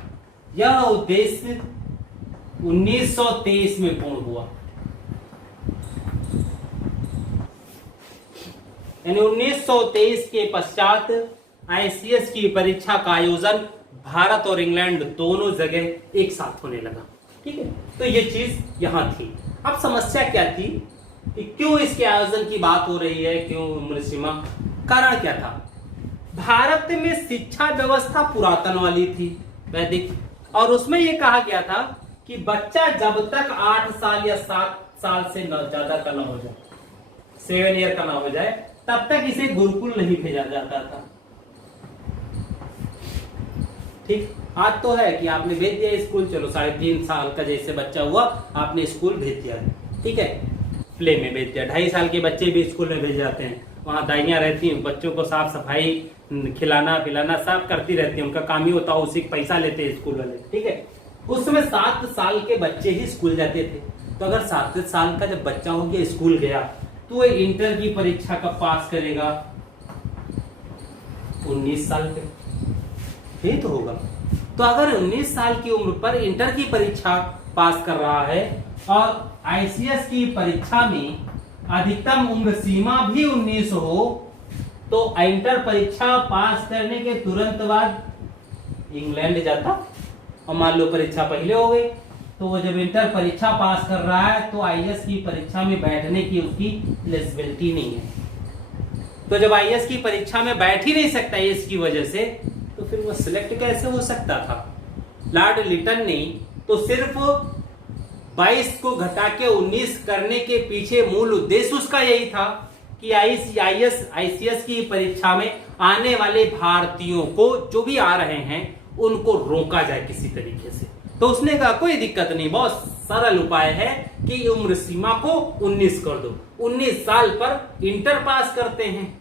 यह उद्देश्य 1923 में पूर्ण हुआ। यानी 1923 के पश्चात आईसीएस की परीक्षा का आयोजन भारत और इंग्लैंड दोनों जगह एक साथ होने लगा। ठीक है, तो ये चीज यहां थी। अब समस्या क्या थी कि क्यों इसके आयोजन की बात हो रही है, क्यों उम्र सीमा, कारण क्या था? भारत में शिक्षा व्यवस्था पुरातन वाली थी, वैदिक, और उसमें यह कहा गया था कि बच्चा जब तक 8 साल या 7 साल से ज्यादा का ना हो जाए, 7 ईयर का ना हो जाए, तब तक इसे गुरुकुल नहीं भेजा जाता था। ठीक, आज तो है कि आपने भेज दिया स्कूल, चलो 3.5 साल का जैसे बच्चा हुआ आपने स्कूल भेज दिया है। ठीक है, प्ले में भेज दिया। 2.5 साल के बच्चे भी स्कूल में भेजे जाते हैं, वहां दाइयां रहती हैं, बच्चों को साफ सफाई, खिलाना पिलाना सब करती रहती है, उनका काम ही होता है, उसी पैसा लेते हैं स्कूल वाले। ठीक है, उस समय 7 साल के बच्चे ही स्कूल जाते थे। तो अगर 7 साल का जब बच्चा हो गया स्कूल गया तो वो इंटर की परीक्षा कब पास करेगा? 19 साल पे फिर तो होगा। तो अगर 19 साल की उम्र पर इंटर की परीक्षा पास कर रहा है और आईसीएस की परीक्षा में अधिकतम उम्र सीमा भी 19 हो, तो इंटर परीक्षा पास करने के तुरंत बाद इंग्लैंड जाता और मान लो परीक्षा पहले हो गई, तो वो जब इंटर परीक्षा पास कर रहा है तो आईएएस की परीक्षा में बैठने की उसकी एलिजिबिलिटी नहीं है। तो जब आईएएस की परीक्षा में बैठ ही नहीं सकता इसकी वजह से, तो फिर वो सिलेक्ट कैसे हो सकता था? लॉर्ड लिटन ने तो सिर्फ 22 को घटा के 19 करने के पीछे मूल उद्देश्य उसका यही था कि आईसीएस की परीक्षा में आने वाले भारतीयों को, जो भी आ रहे हैं, उनको रोका जाए किसी तरीके से। तो उसने कहा कोई दिक्कत नहीं, बहुत सरल उपाय है कि उम्र सीमा को 19 कर दो। 19 साल पर इंटर पास करते हैं,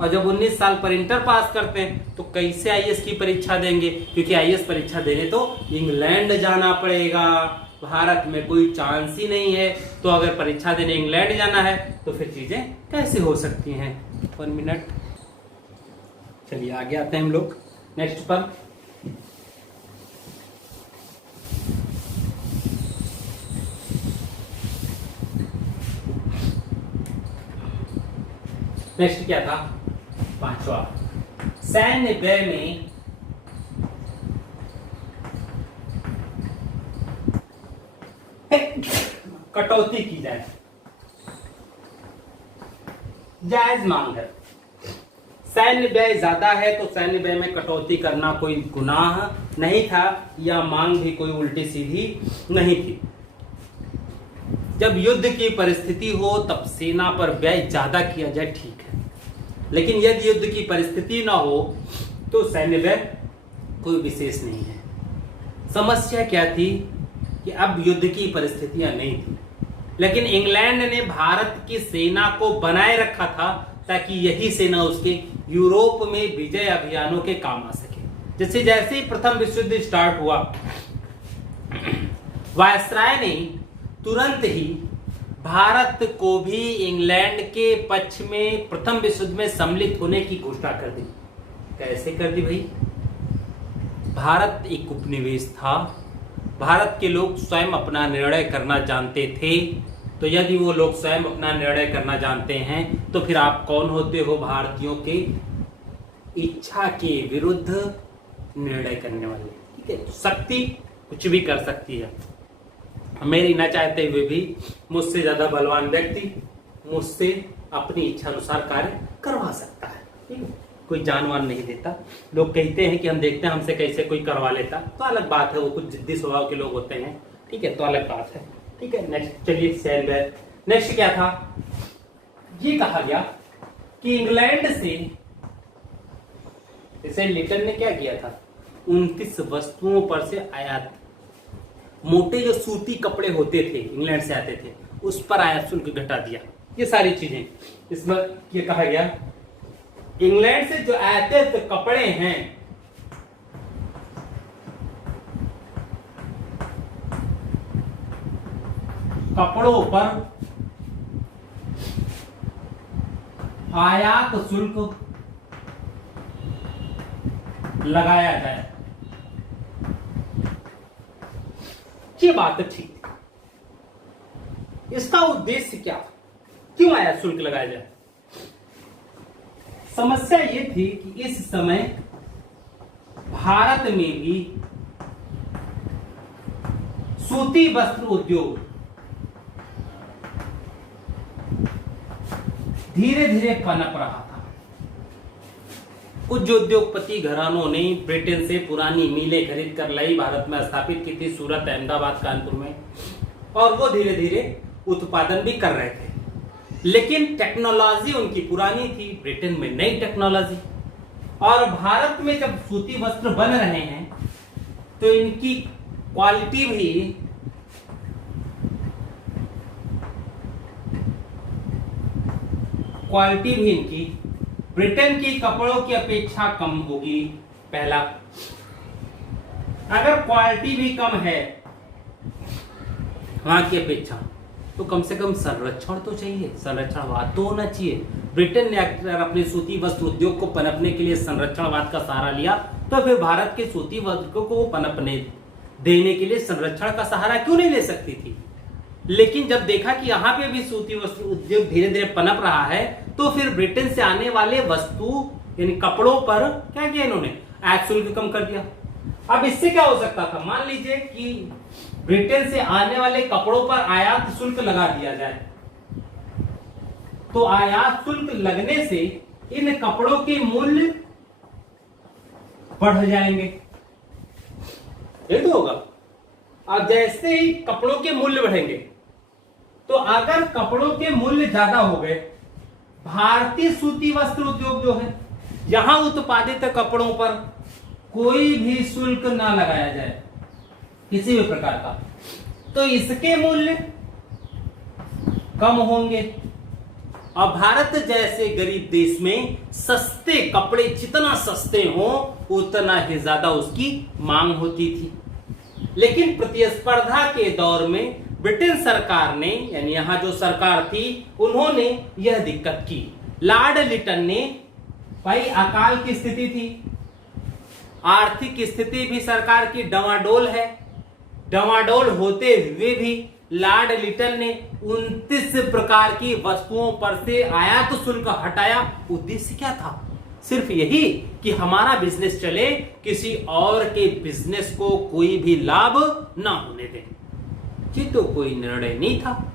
और जब 19 साल पर इंटर पास करते हैं तो कैसे आईएएस की परीक्षा देंगे, क्योंकि आईएएस परीक्षा देने तो इंग्लैंड जाना पड़ेगा, भारत में कोई चांस ही नहीं है। तो अगर परीक्षा देने इंग्लैंड जाना है तो फिर चीजें कैसे हो सकती हैं। 1 मिनट, चलिए आगे आते हैं हम लोग नेक्स्ट पर। नेक्स्ट क्या था, 5वां, सैन्य व्यय में कटौती की जाए, जायज मांग है। सैन्य व्यय ज्यादा है तो सैन्य व्यय में कटौती करना कोई गुनाह नहीं था, या मांग भी कोई उल्टी सीधी नहीं थी। जब युद्ध की परिस्थिति हो तब सेना पर व्यय ज्यादा किया जाए, ठीक है, लेकिन यदि युद्ध की परिस्थिति ना हो तो सैन्य व्यय कोई विशेष नहीं है। समस्या क्या थी कि अब युद्ध की परिस्थितियां नहीं थी, लेकिन इंग्लैंड ने भारत की सेना को बनाए रखा था ताकि यही सेना उसके यूरोप में विजय अभियानों के काम आ सके। जैसे ही प्रथम विश्व युद्ध स्टार्ट हुआ, वायसराय ने तुरंत ही भारत को भी इंग्लैंड के पक्ष में प्रथम विश्व युद्ध में सम्मिलित होने की घोषणा कर दी। कैसे कर दी भाई? भारत एक उपनिवेश था, भारत के लोग स्वयं अपना निर्णय करना जानते थे। तो यदि वो लोग स्वयं अपना निर्णय करना जानते हैं तो फिर आप कौन होते हो भारतीयों के इच्छा के विरुद्ध निर्णय करने वाले? ठीक है, शक्ति कुछ भी कर सकती है। मेरी न चाहते हुए भी मुझसे ज्यादा बलवान व्यक्ति मुझसे अपनी इच्छा अनुसार कार्य करवा सकता है। ठीक है, कोई जानवर नहीं देता। लोग कहते हैं कि हम देखते हैं हमसे कैसे कोई करवा लेता, तो अलग बात है, वो कुछ जिद्दी स्वभाव के लोग होते हैं। ठीक है, तो अलग बात है। ठीक है, नेक्स्ट चलिए सैन्य व्यय। नेक्स्ट क्या था, ये कहा गया कि इंग्लैंड से, जैसे लिटन ने क्या किया था, 29 वस्तुओं पर से आयात, मोटे जो सूती कपड़े होते थे इंग्लैंड से आते थे, उस पर आयात शुल्क घटा दिया। ये सारी चीजें इसमें ये कहा गया, इंग्लैंड से जो आयातित कपड़े हैं कपड़ों पर आयात शुल्क लगाया जाए। ये बात ठीक थी। इसका उद्देश्य क्या था, क्यों आयात शुल्क लगाया जाए? समस्या ये थी कि इस समय भारत में भी सूती वस्त्र उद्योग धीरे धीरे पनप रहा था। कुछ उद्योगपति घरानों ने ब्रिटेन से पुरानी मिलें खरीद कर लाई, भारत में स्थापित की थी, सूरत, अहमदाबाद, कानपुर में, और वो धीरे धीरे उत्पादन भी कर रहे थे। लेकिन टेक्नोलॉजी उनकी पुरानी थी, ब्रिटेन में नई टेक्नोलॉजी। और भारत में जब सूती वस्त्र बन रहे हैं तो इनकी क्वालिटी भी इनकी ब्रिटेन की कपड़ों की अपेक्षा कम होगी। पहला, अगर क्वालिटी भी कम है वहां की अपेक्षा, तो कम से कम संरक्षण तो चाहिए, संरक्षणवाद तो होना चाहिए। ब्रिटेन ने अगर अपने सूती वस्त्र उद्योग को पनपने के लिए संरक्षणवाद का सहारा लिया, तो फिर भारत के सूती वस्त्र को पनपने देने के लिए संरक्षण का सहारा क्यों नहीं ले सकती थी? लेकिन जब देखा कि यहाँ पे भी सूती वस्त्र उद्योग धीरे धीरे पनप रहा है, तो फिर ब्रिटेन से आने वाले वस्तु यानी कपड़ों पर क्या किया इन्होंने, आयात शुल्क कम कर दिया। अब इससे क्या हो सकता था, मान लीजिए कि ब्रिटेन से आने वाले कपड़ों पर आयात शुल्क लगा दिया जाए, तो आयात शुल्क लगने से इन कपड़ों के मूल्य बढ़ जाएंगे। ये तो होगा। अब जैसे ही कपड़ों के मूल्य बढ़ेंगे, तो अगर कपड़ों के मूल्य ज्यादा हो गए, भारतीय सूती वस्त्र उद्योग जो है, यहां उत्पादित कपड़ों पर कोई भी शुल्क ना लगाया जाए किसी भी प्रकार का, तो इसके मूल्य कम होंगे। और भारत जैसे गरीब देश में सस्ते कपड़े जितना सस्ते हो उतना ही ज्यादा उसकी मांग होती थी। लेकिन प्रतिस्पर्धा के दौर में ब्रिटेन सरकार ने, यानी यहां जो सरकार थी, उन्होंने यह दिक्कत की। लॉर्ड लिटन ने, भाई अकाल की स्थिति थी, आर्थिक स्थिति भी सरकार की डावाडोल है, डावाडोल होते हुए भी लॉर्ड लिटन ने 29 प्रकार की वस्तुओं पर से आयात शुल्क हटाया। उद्देश्य क्या था? सिर्फ यही कि हमारा बिजनेस चले, किसी और के बिजनेस को कोई भी लाभ ना होने दें। ये तो कोई निर्णय नहीं था,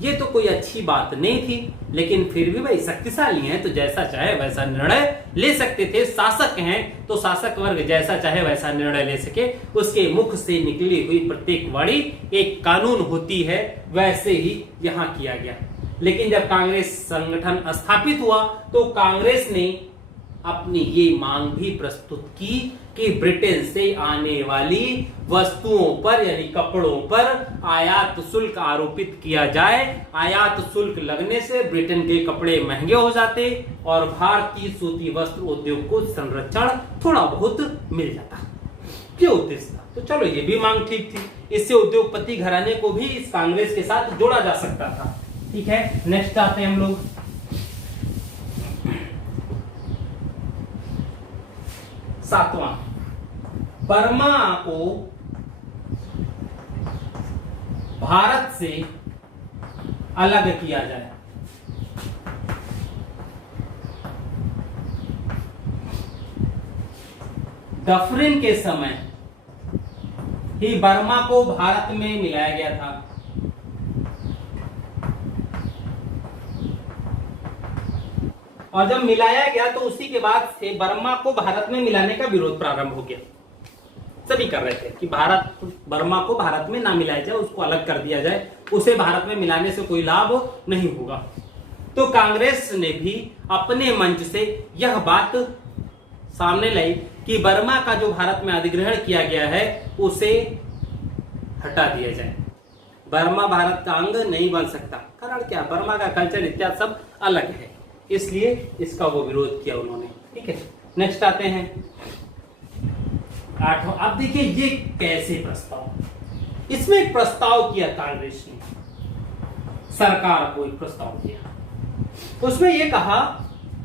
ये तो कोई अच्छी बात नहीं थी, लेकिन फिर भी भाई शक्तिशाली हैं तो जैसा चाहे वैसा निर्णय ले सकते थे। शासक हैं तो शासक वर्ग जैसा चाहे वैसा निर्णय ले सके। उसके मुख से निकली हुई प्रत्येक वाणी एक कानून होती है, वैसे ही यहां किया गया। लेकिन जब कांग्रेस संगठन स्थापित हुआ तो कांग्रेस ने अपनी ये मांग भी प्रस्तुत की कि ब्रिटेन से आने वाली वस्तुओं पर, यानी कपड़ों पर आयात शुल्क आरोपित किया जाए। आयात शुल्क लगने से ब्रिटेन के कपड़े महंगे हो जाते और भारतीय सूती वस्त्र उद्योग को संरक्षण थोड़ा बहुत मिल जाता। ये उद्देश्य था। तो चलो ये भी मांग ठीक थी, इससे उद्योगपति घराने को भी इस कांग्रेस के साथ जोड़ा जा सकता था। ठीक है, नेक्स्ट आते हैं हम लोग। सातवां, बर्मा को भारत से अलग किया जाए। डफरिन के समय ही बर्मा को भारत में मिलाया गया था। और जब मिलाया गया तो उसी के बाद से बर्मा को भारत में मिलाने का विरोध प्रारंभ हो गया। सभी कर रहे थे कि बर्मा को भारत में ना मिलाया जाए, उसको अलग कर दिया जाए, उसे भारत में मिलाने से कोई लाभ नहीं होगा। तो कांग्रेस ने भी अपने मंच से यह बात सामने लाई कि बर्मा का जो भारत में अधिग्रहण किया गया है उसे हटा दिया जाए। बर्मा भारत का अंग नहीं बन सकता। कारण क्या? बर्मा का कल्चर इत्यादि सब अलग है, इसलिए इसका वो विरोध किया उन्होंने। ठीक है, नेक्स्ट आते हैं आठवां। अब देखिए ये कैसे प्रस्ताव, इसमें एक प्रस्ताव किया कांग्रेस ने, सरकार को एक प्रस्ताव किया। उसमें ये कहा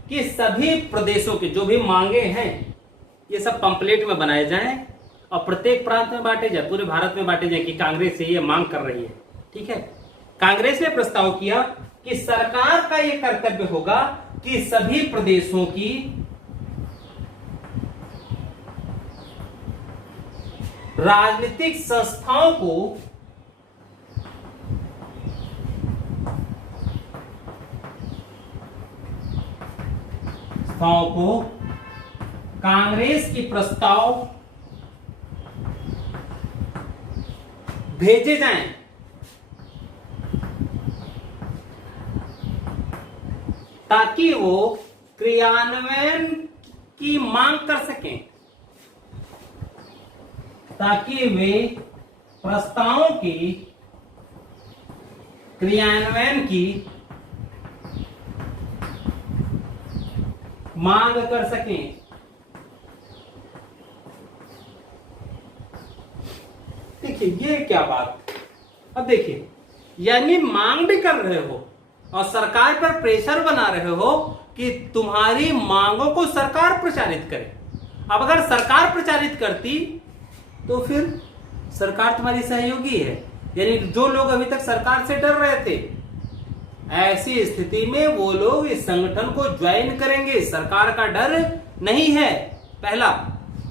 कि सभी प्रदेशों के जो भी मांगे हैं ये सब पंपलेट में बनाए जाएं और प्रत्येक प्रांत में बांटे जाए, पूरे भारत में बांटे जाए कि कांग्रेस से ये मांग कर रही है। ठीक है, कांग्रेस ने प्रस्ताव किया कि सरकार का यह कर्तव्य होगा कि सभी प्रदेशों की राजनीतिक संस्थाओं को कांग्रेस की प्रस्ताव भेजे जाएं, ताकि वो क्रियान्वयन की मांग कर सकें, ताकि वे प्रस्तावों की क्रियान्वयन की मांग कर सकें। देखिए ये क्या बात। अब देखिए, यानी मांग भी कर रहे हो और सरकार पर प्रेशर बना रहे हो कि तुम्हारी मांगों को सरकार प्रचारित करे। अब अगर सरकार प्रचारित करती तो फिर सरकार तुम्हारी सहयोगी है, यानी जो लोग अभी तक सरकार से डर रहे थे, ऐसी स्थिति में वो लोग इस संगठन को ज्वाइन करेंगे। सरकार का डर नहीं है, पहला।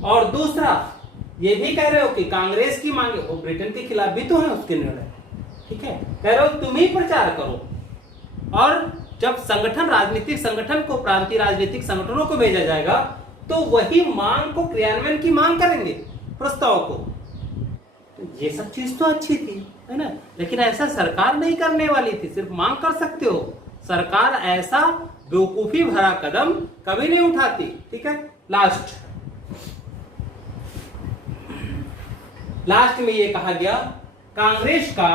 और दूसरा ये भी कह रहे हो कि कांग्रेस की मांगे, वो ब्रिटेन के खिलाफ भी तो है उसके निर्णय। ठीक है, कह रहे हो तुम ही प्रचार करो। और जब संगठन, राजनीतिक संगठन को, प्रांतीय राजनीतिक संगठनों को भेजा जाएगा तो वही मांग को, क्रियान्वयन की मांग करेंगे प्रस्ताव को। तो ये सब चीज तो अच्छी थी, है ना, लेकिन ऐसा सरकार नहीं करने वाली थी। सिर्फ मांग कर सकते हो, सरकार ऐसा बेवकूफी भरा कदम कभी नहीं उठाती। ठीक है, लास्ट में ये कहा गया, कांग्रेस का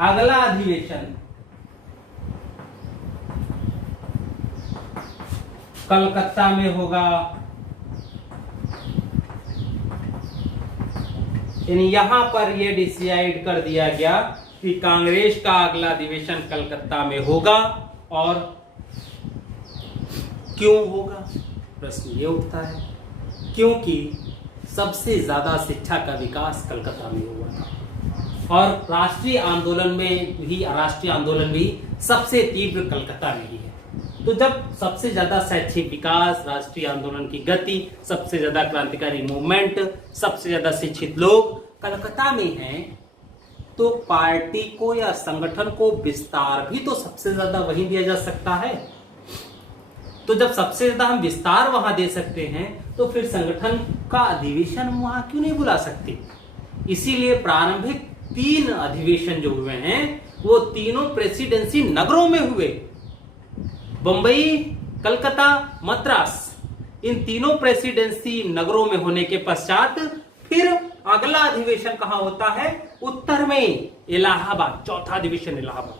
अगला अधिवेशन कलकत्ता में होगा। यानी यहां पर यह डिसाइड कर दिया गया कि कांग्रेस का अगला अधिवेशन कलकत्ता में होगा। और क्यों होगा, प्रश्न ये उठता है, क्योंकि सबसे ज्यादा शिक्षा का विकास कलकत्ता में हुआ था और राष्ट्रीय आंदोलन भी सबसे तीव्र कलकत्ता में ही है। तो जब सबसे ज्यादा शैक्षिक विकास, राष्ट्रीय आंदोलन की गति, सबसे ज्यादा क्रांतिकारी मूवमेंट, सबसे ज्यादा शिक्षित लोग कलकत्ता में हैं, तो पार्टी को या संगठन को विस्तार भी तो सबसे ज्यादा वहीं दिया जा सकता है। तो जब सबसे ज्यादा हम विस्तार वहां दे सकते हैं, तो फिर संगठन का अधिवेशन वहां क्यों नहीं बुला सकते। इसीलिए प्रारंभिक 3 अधिवेशन जो हुए हैं, वो तीनों प्रेसिडेंसी नगरों में हुए। बंबई, कलकत्ता, मद्रास, इन तीनों प्रेसिडेंसी नगरों में होने के पश्चात फिर अगला अधिवेशन कहां होता है, उत्तर में, इलाहाबाद, चौथा अधिवेशन इलाहाबाद।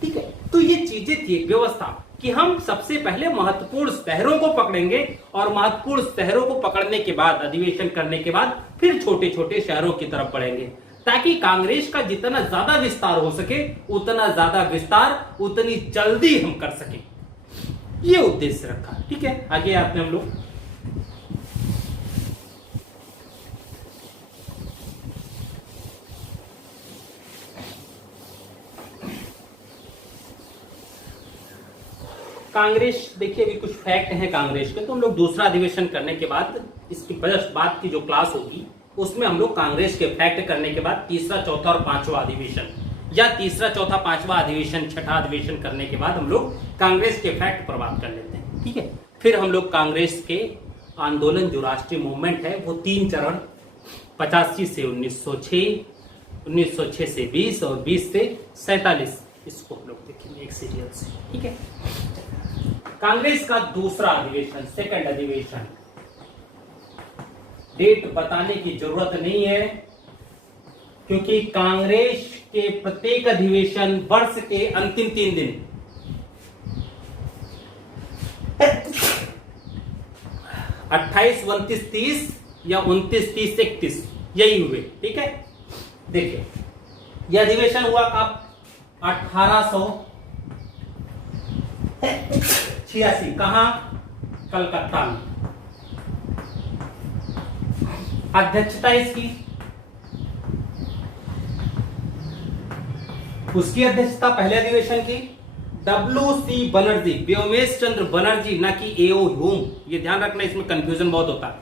ठीक है, तो ये चीजें थी, एक व्यवस्था कि हम सबसे पहले महत्वपूर्ण शहरों को पकड़ेंगे और महत्वपूर्ण शहरों को पकड़ने के बाद, अधिवेशन करने के बाद फिर छोटे छोटे शहरों की तरफ बढ़ेंगे, ताकि कांग्रेस का जितना ज्यादा विस्तार हो सके, उतना ज्यादा विस्तार उतनी जल्दी हम कर सके। ये उद्देश्य रखा। ठीक है, आगे आते हैं हम लोग। कांग्रेस, देखिए अभी कुछ फैक्ट हैं कांग्रेस के, तो हम लोग दूसरा अधिवेशन करने के बाद, इसकी बाद की जो क्लास होगी उसमें हम लोग कांग्रेस के फैक्ट करने के बाद तीसरा, चौथा और पांचवा अधिवेशन, या तीसरा, चौथा, पांचवा अधिवेशन, छठा अधिवेशन करने के बाद हम लोग कांग्रेस के फैक्ट पर बात कर लेते हैं। ठीक है, फिर हम लोग कांग्रेस के आंदोलन, जो राष्ट्रीय मूवमेंट है, वो 3 चरण, 85 से 1906, 1906 से 20 और 20 से 47, इसको हम लोग देखेंगे एक सीरियल से। ठीक है, कांग्रेस का दूसरा अधिवेशन, सेकंड अधिवेशन, डेट बताने की जरूरत नहीं है, क्योंकि कांग्रेस के प्रत्येक अधिवेशन वर्ष के अंतिम 3 दिन, 28, 29, 30 या 29, 30, 31 यही हुए। ठीक है, देखिए यह अधिवेशन हुआ कब, 1886, कहां, कलकत्ता में। अध्यक्षता इसकी, उसकी अध्यक्षता पहले अधिवेशन की WC बनर्जी, व्योमेश चंद्र बनर्जी, ना कि AO ह्यूम। ये ध्यान रखना, इसमें कंफ्यूजन बहुत होता है,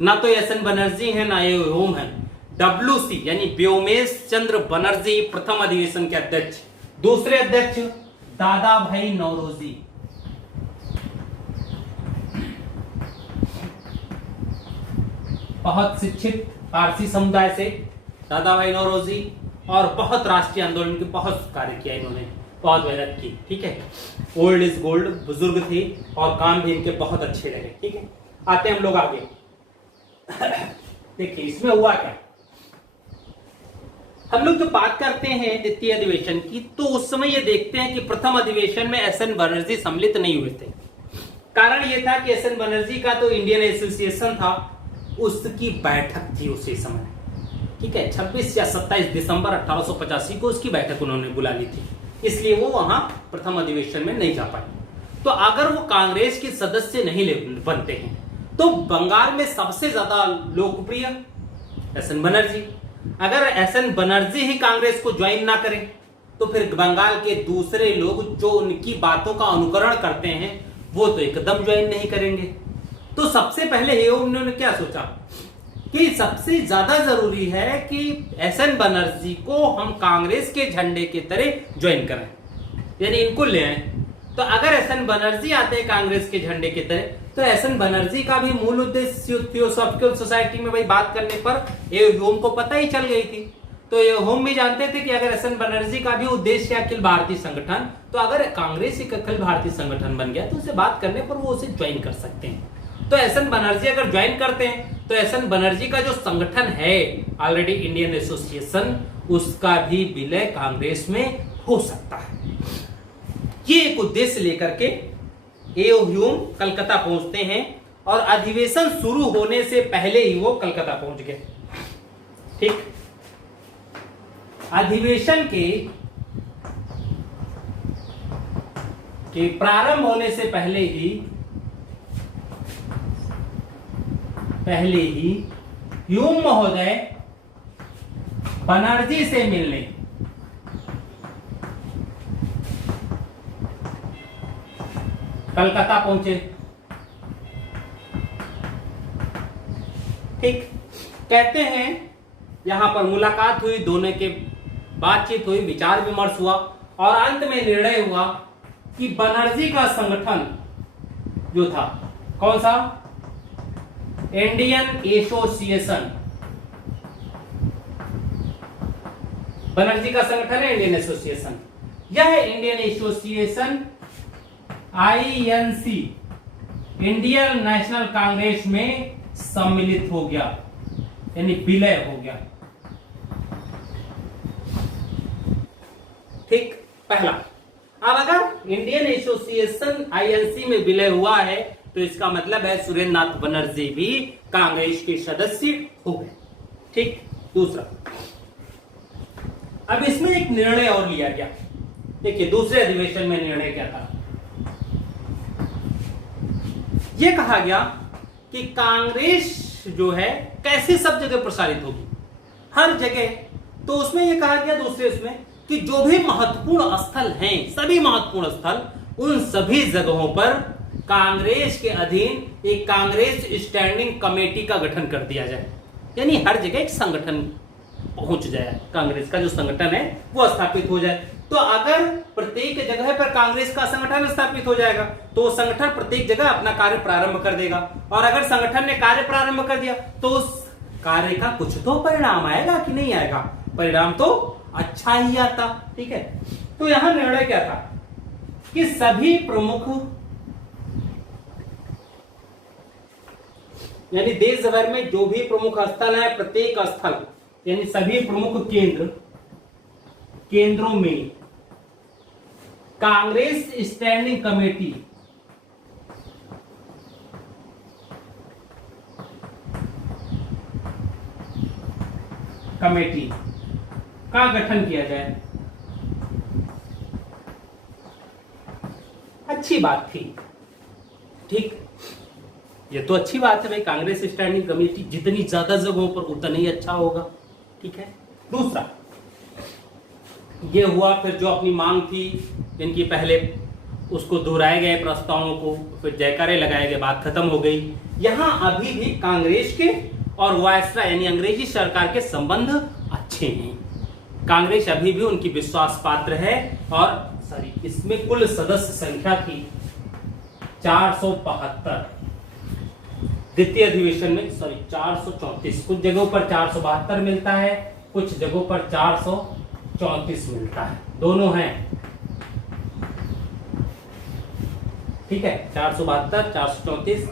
ना तो SN बनर्जी है ना AO ह्यूम है। WC यानी व्योमेश चंद्र बनर्जी प्रथम अधिवेशन के अध्यक्ष। दूसरे अध्यक्ष दादा भाई नौरोजी, बहुत शिक्षित पारसी समुदाय से दादा भाई नौरोजी, और बहुत राष्ट्रीय आंदोलन के बहुत कार्य किया इन्होंने, बहुत मेहनत की। ठीक है, ओल्ड इज गोल्ड, बुजुर्ग थे और काम भी इनके बहुत अच्छे रहे। ठीक है, आते हैं हम लोग आगे। देखिए इसमें हुआ क्या, हम लोग जो बात करते हैं द्वितीय अधिवेशन की, तो उस समय ये देखते हैं कि प्रथम अधिवेशन में SN बनर्जी सम्मिलित नहीं हुए थे। कारण ये था कि SN बनर्जी का तो इंडियन एसोसिएशन था, उसकी बैठक थी उसी समय। ठीक है, 26 या 27 दिसंबर 1885 को उसकी बैठक उन्होंने बुला ली थी, इसलिए वो वहां प्रथम अधिवेशन में नहीं जा पाए। तो अगर वो कांग्रेस के सदस्य नहीं बनते हैं, तो बंगाल में सबसे ज्यादा लोकप्रिय SN बनर्जी, अगर SN बनर्जी ही कांग्रेस को ज्वाइन ना करें, तो फिर बंगाल के दूसरे लोग जो उनकी बातों का अनुकरण करते हैं, वो तो एकदम ज्वाइन नहीं करेंगे। तो सबसे पहले उन्होंने क्या सोचा कि सबसे ज्यादा जरूरी है कि SN बनर्जी को हम कांग्रेस के झंडे के तरह ज्वाइन करें, यानी इनको ले आए। तो अगर एसएन बनर्जी आते हैं कांग्रेस के झंडे की तरह, तो एसएन बनर्जी का भी मूल उद्देश्य थियोसॉफिकल सोसाइटी में भाई बात करने पर ये ह्यूम को पता ही चल गई थी। तो ये ह्यूम भी जानते थे कि अगर एसएन बनर्जी का भी उद्देश्य अखिल भारतीय संगठन, तो अगर कांग्रेस एक अखिल भारतीय संगठन बन गया तो उसे बात करने पर वो उसे ज्वाइन कर सकते हैं। तो एसएन बनर्जी अगर ज्वाइन करते हैं तो एसएन बनर्जी का जो संगठन है ऑलरेडी इंडियन एसोसिएशन, उसका भी विलय कांग्रेस में हो सकता है। ये एक उद्देश्य लेकर के एओ ह्यूम कलकत्ता पहुंचते हैं और अधिवेशन शुरू होने से पहले ही वो कलकत्ता पहुंच गए। ठीक, अधिवेशन के प्रारंभ होने से पहले ही ह्यूम महोदय बनर्जी से मिलने कलकत्ता पहुंचे। ठीक, कहते हैं यहां पर मुलाकात हुई, दोनों के बातचीत हुई, विचार विमर्श हुआ और अंत में निर्णय हुआ कि बनर्जी का संगठन जो था, कौन सा, इंडियन एसोसिएशन, बनर्जी का संगठन है इंडियन एसोसिएशन, यह Indian association INC Indian national Congress में सम्मिलित हो गया, यानी विलय हो गया। ठीक, पहला। अब अगर इंडियन एसोसिएशन आईएनसी में विलय हुआ है तो इसका मतलब है सुरेंद्र नाथ बनर्जी भी कांग्रेस के सदस्य हो गए। ठीक, दूसरा, अब इसमें एक निर्णय और लिया गया। देखिए दूसरे अधिवेशन में निर्णय क्या था, यह कहा गया कि कांग्रेस जो है कैसे सब जगह प्रसारित होगी, हर जगह। तो उसमें यह कहा गया दूसरे उसमें कि जो भी महत्वपूर्ण स्थल हैं, सभी महत्वपूर्ण स्थल, उन सभी जगहों पर कांग्रेस के अधीन एक कांग्रेस स्टैंडिंग कमेटी का गठन कर दिया जाए, यानी हर जगह एक संगठन पहुंच जाए, कांग्रेस का जो संगठन है वो स्थापित हो जाए। तो अगर प्रत्येक जगह पर कांग्रेस का संगठन स्थापित हो जाएगा तो संगठन प्रत्येक जगह अपना कार्य प्रारंभ कर देगा, और अगर संगठन ने कार्य प्रारंभ कर दिया तो उस कार्य का कुछ तो परिणाम आएगा कि नहीं आएगा, परिणाम तो अच्छा ही आता। ठीक है, तो यहां निर्णय क्या था कि सभी प्रमुख, यानी देश भर में जो भी प्रमुख स्थल है, प्रत्येक स्थल यानी सभी प्रमुख केंद्रों में कांग्रेस स्टैंडिंग कमेटी का गठन किया जाए। अच्छी बात थी। ठीक, ये तो अच्छी बात है भाई, कांग्रेस स्टैंडिंग कमेटी जितनी ज्यादा जगहों पर उतना ही अच्छा होगा। ठीक है, दूसरा ये हुआ, फिर जो अपनी मांग थी इनकी पहले उसको दोहराए गए प्रस्तावों को, फिर जयकारे लगाए गए, बात खत्म हो गई। यहां अभी भी कांग्रेस के और वायसराय यानी अंग्रेजी सरकार के संबंध अच्छे हैं, कांग्रेस अभी भी उनकी विश्वास पात्र है। और इसमें कुल सदस्य संख्या थी 472, द्वितीय अधिवेशन में 434, कुछ जगहों पर 472 मिलता है, कुछ जगहों पर 434 मिलता है, दोनों हैं। ठीक है, 472 434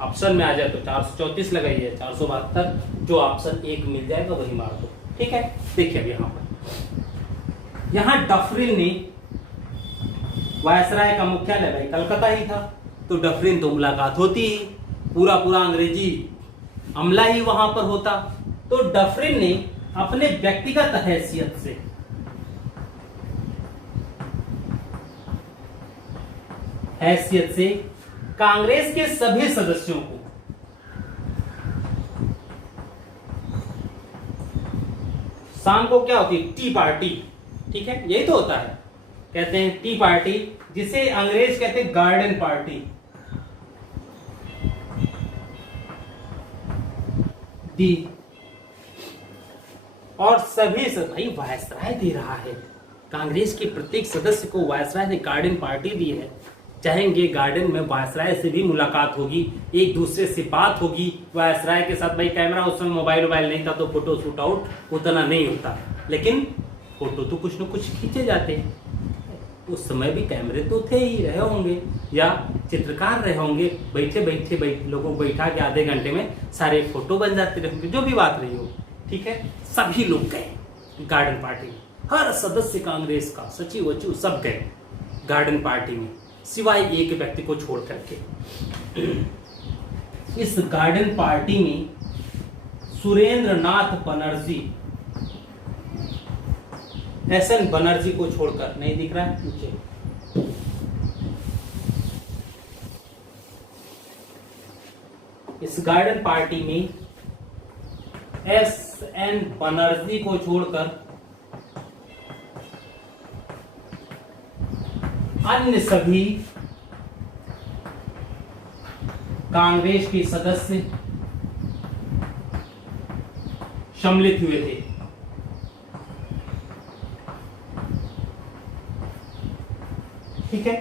ऑप्शन में आ जाए तो 434 लगाइए, 472 जो ऑप्शन 1 मिल जाएगा वही मार दो। ठीक है, देखिए अब यहां डफरिन ने, वायसराय का मुख्यालय भाई कलकत्ता ही था, तो डफरिन तो मुलाकात होती ही, पूरा अंग्रेजी अमला ही वहां पर होता। तो डफरिन ने अपने व्यक्तिगत हैसियत से कांग्रेस के सभी सदस्यों को शाम को क्या होती है, टी पार्टी। ठीक है, यही तो होता है, कहते हैं टी पार्टी, जिसे अंग्रेज कहते हैं गार्डन पार्टी, दी। और सभी भाई वायसराय दे रहा है, कांग्रेस के प्रत्येक सदस्य को वायसराय ने गार्डन पार्टी दी है। चाहेंगे गार्डन में वायसराय से भी मुलाकात होगी, एक दूसरे से बात होगी वायसराय के साथ। भाई कैमरा उस समय मोबाइल नहीं था तो फोटो शूट आउट उतना नहीं होता, लेकिन फोटो तो कुछ न कुछ खींचे जाते हैं। उस समय भी कैमरे तो थे ही, रहे होंगे या चित्रकार रहे होंगे, बैठे लोगों को बैठा के आधे घंटे में सारे फोटो बन जाते रहेंगे, जो भी बात रही हो। ठीक है, सभी लोग गए गार्डन पार्टी में, हर सदस्य कांग्रेस का, सचिव वचिव सब गए गार्डन पार्टी में, सिवाय एक व्यक्ति को छोड़ करके। इस गार्डन पार्टी में सुरेंद्र नाथ बनर्जी, एसएन बनर्जी को छोड़कर, नहीं दिख रहा है नीचे, इस गार्डन पार्टी में एसएन बनर्जी को छोड़कर अन्य सभी कांग्रेस के सदस्य सम्मिलित हुए थे। ठीक है,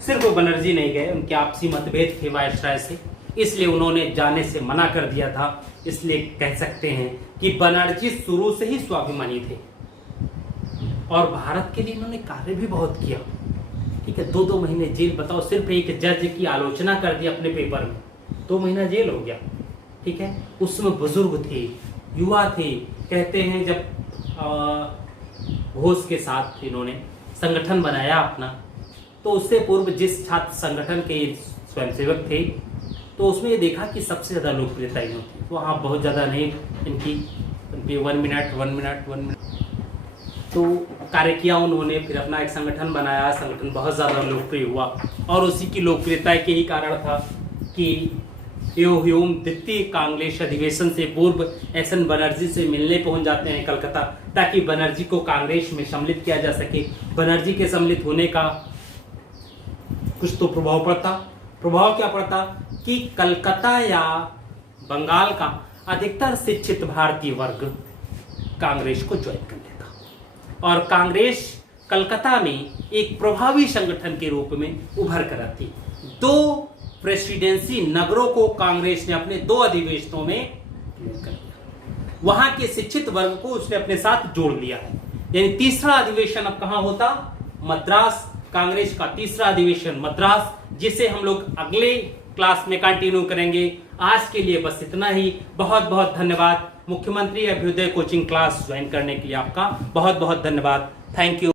सिर्फ बनर्जी नहीं गए, उनके आपसी मतभेद थे वायसराय से, इसलिए उन्होंने जाने से मना कर दिया था। इसलिए कह सकते हैं कि बनर्जी शुरू से ही स्वाभिमानी थे और भारत के लिए इन्होंने कार्य भी बहुत किया। ठीक है, 2-2 महीने जेल, बताओ, सिर्फ एक जज की आलोचना कर दी अपने पेपर में, 2 महीना जेल हो गया। ठीक है, उसमें बुजुर्ग थे, युवा थे, कहते हैं जब घोष के साथ इन्होंने संगठन बनाया अपना, तो उससे पूर्व जिस छात्र संगठन के स्वयंसेवक थे, तो उसमें ये देखा कि सबसे ज्यादा लोकप्रियता इन्होंने थी। तो हाँ, बहुत ज्यादा नहीं, इनकी 1 मिनट तो कार्य किया उन्होंने, फिर अपना एक संगठन बनाया, संगठन बहुत ज्यादा लोकप्रिय हुआ और उसी की लोकप्रियता के ही कारण था कि ह्यूम द्वितीय कांग्रेस अधिवेशन से पूर्व एसएन बनर्जी से मिलने पहुंच जाते हैं कलकत्ता, ताकि बनर्जी को कांग्रेस में सम्मिलित किया जा सके। बनर्जी के सम्मिलित होने का कुछ तो प्रभाव पड़ता। प्रभाव क्या पड़ता कि कलकत्ता या बंगाल का अधिकतर शिक्षित भारतीय वर्ग कांग्रेस को ज्वाइन कर लेता और कांग्रेस कलकत्ता में एक प्रभावी संगठन के रूप में उभर कर आती। 2 प्रेसिडेंसी नगरों को कांग्रेस ने अपने 2 अधिवेशनों में कर दिया, वहां के शिक्षित वर्ग को उसने अपने साथ जोड़ लिया है। यानी तीसरा अधिवेशन अब कहां होता? मद्रास। कांग्रेस का तीसरा अधिवेशन मद्रास, जिसे हम लोग अगले क्लास में कंटिन्यू करेंगे। आज के लिए बस इतना ही। बहुत बहुत धन्यवाद। मुख्यमंत्री अभ्युदय कोचिंग क्लास ज्वाइन करने के लिए आपका बहुत बहुत धन्यवाद। Thank you.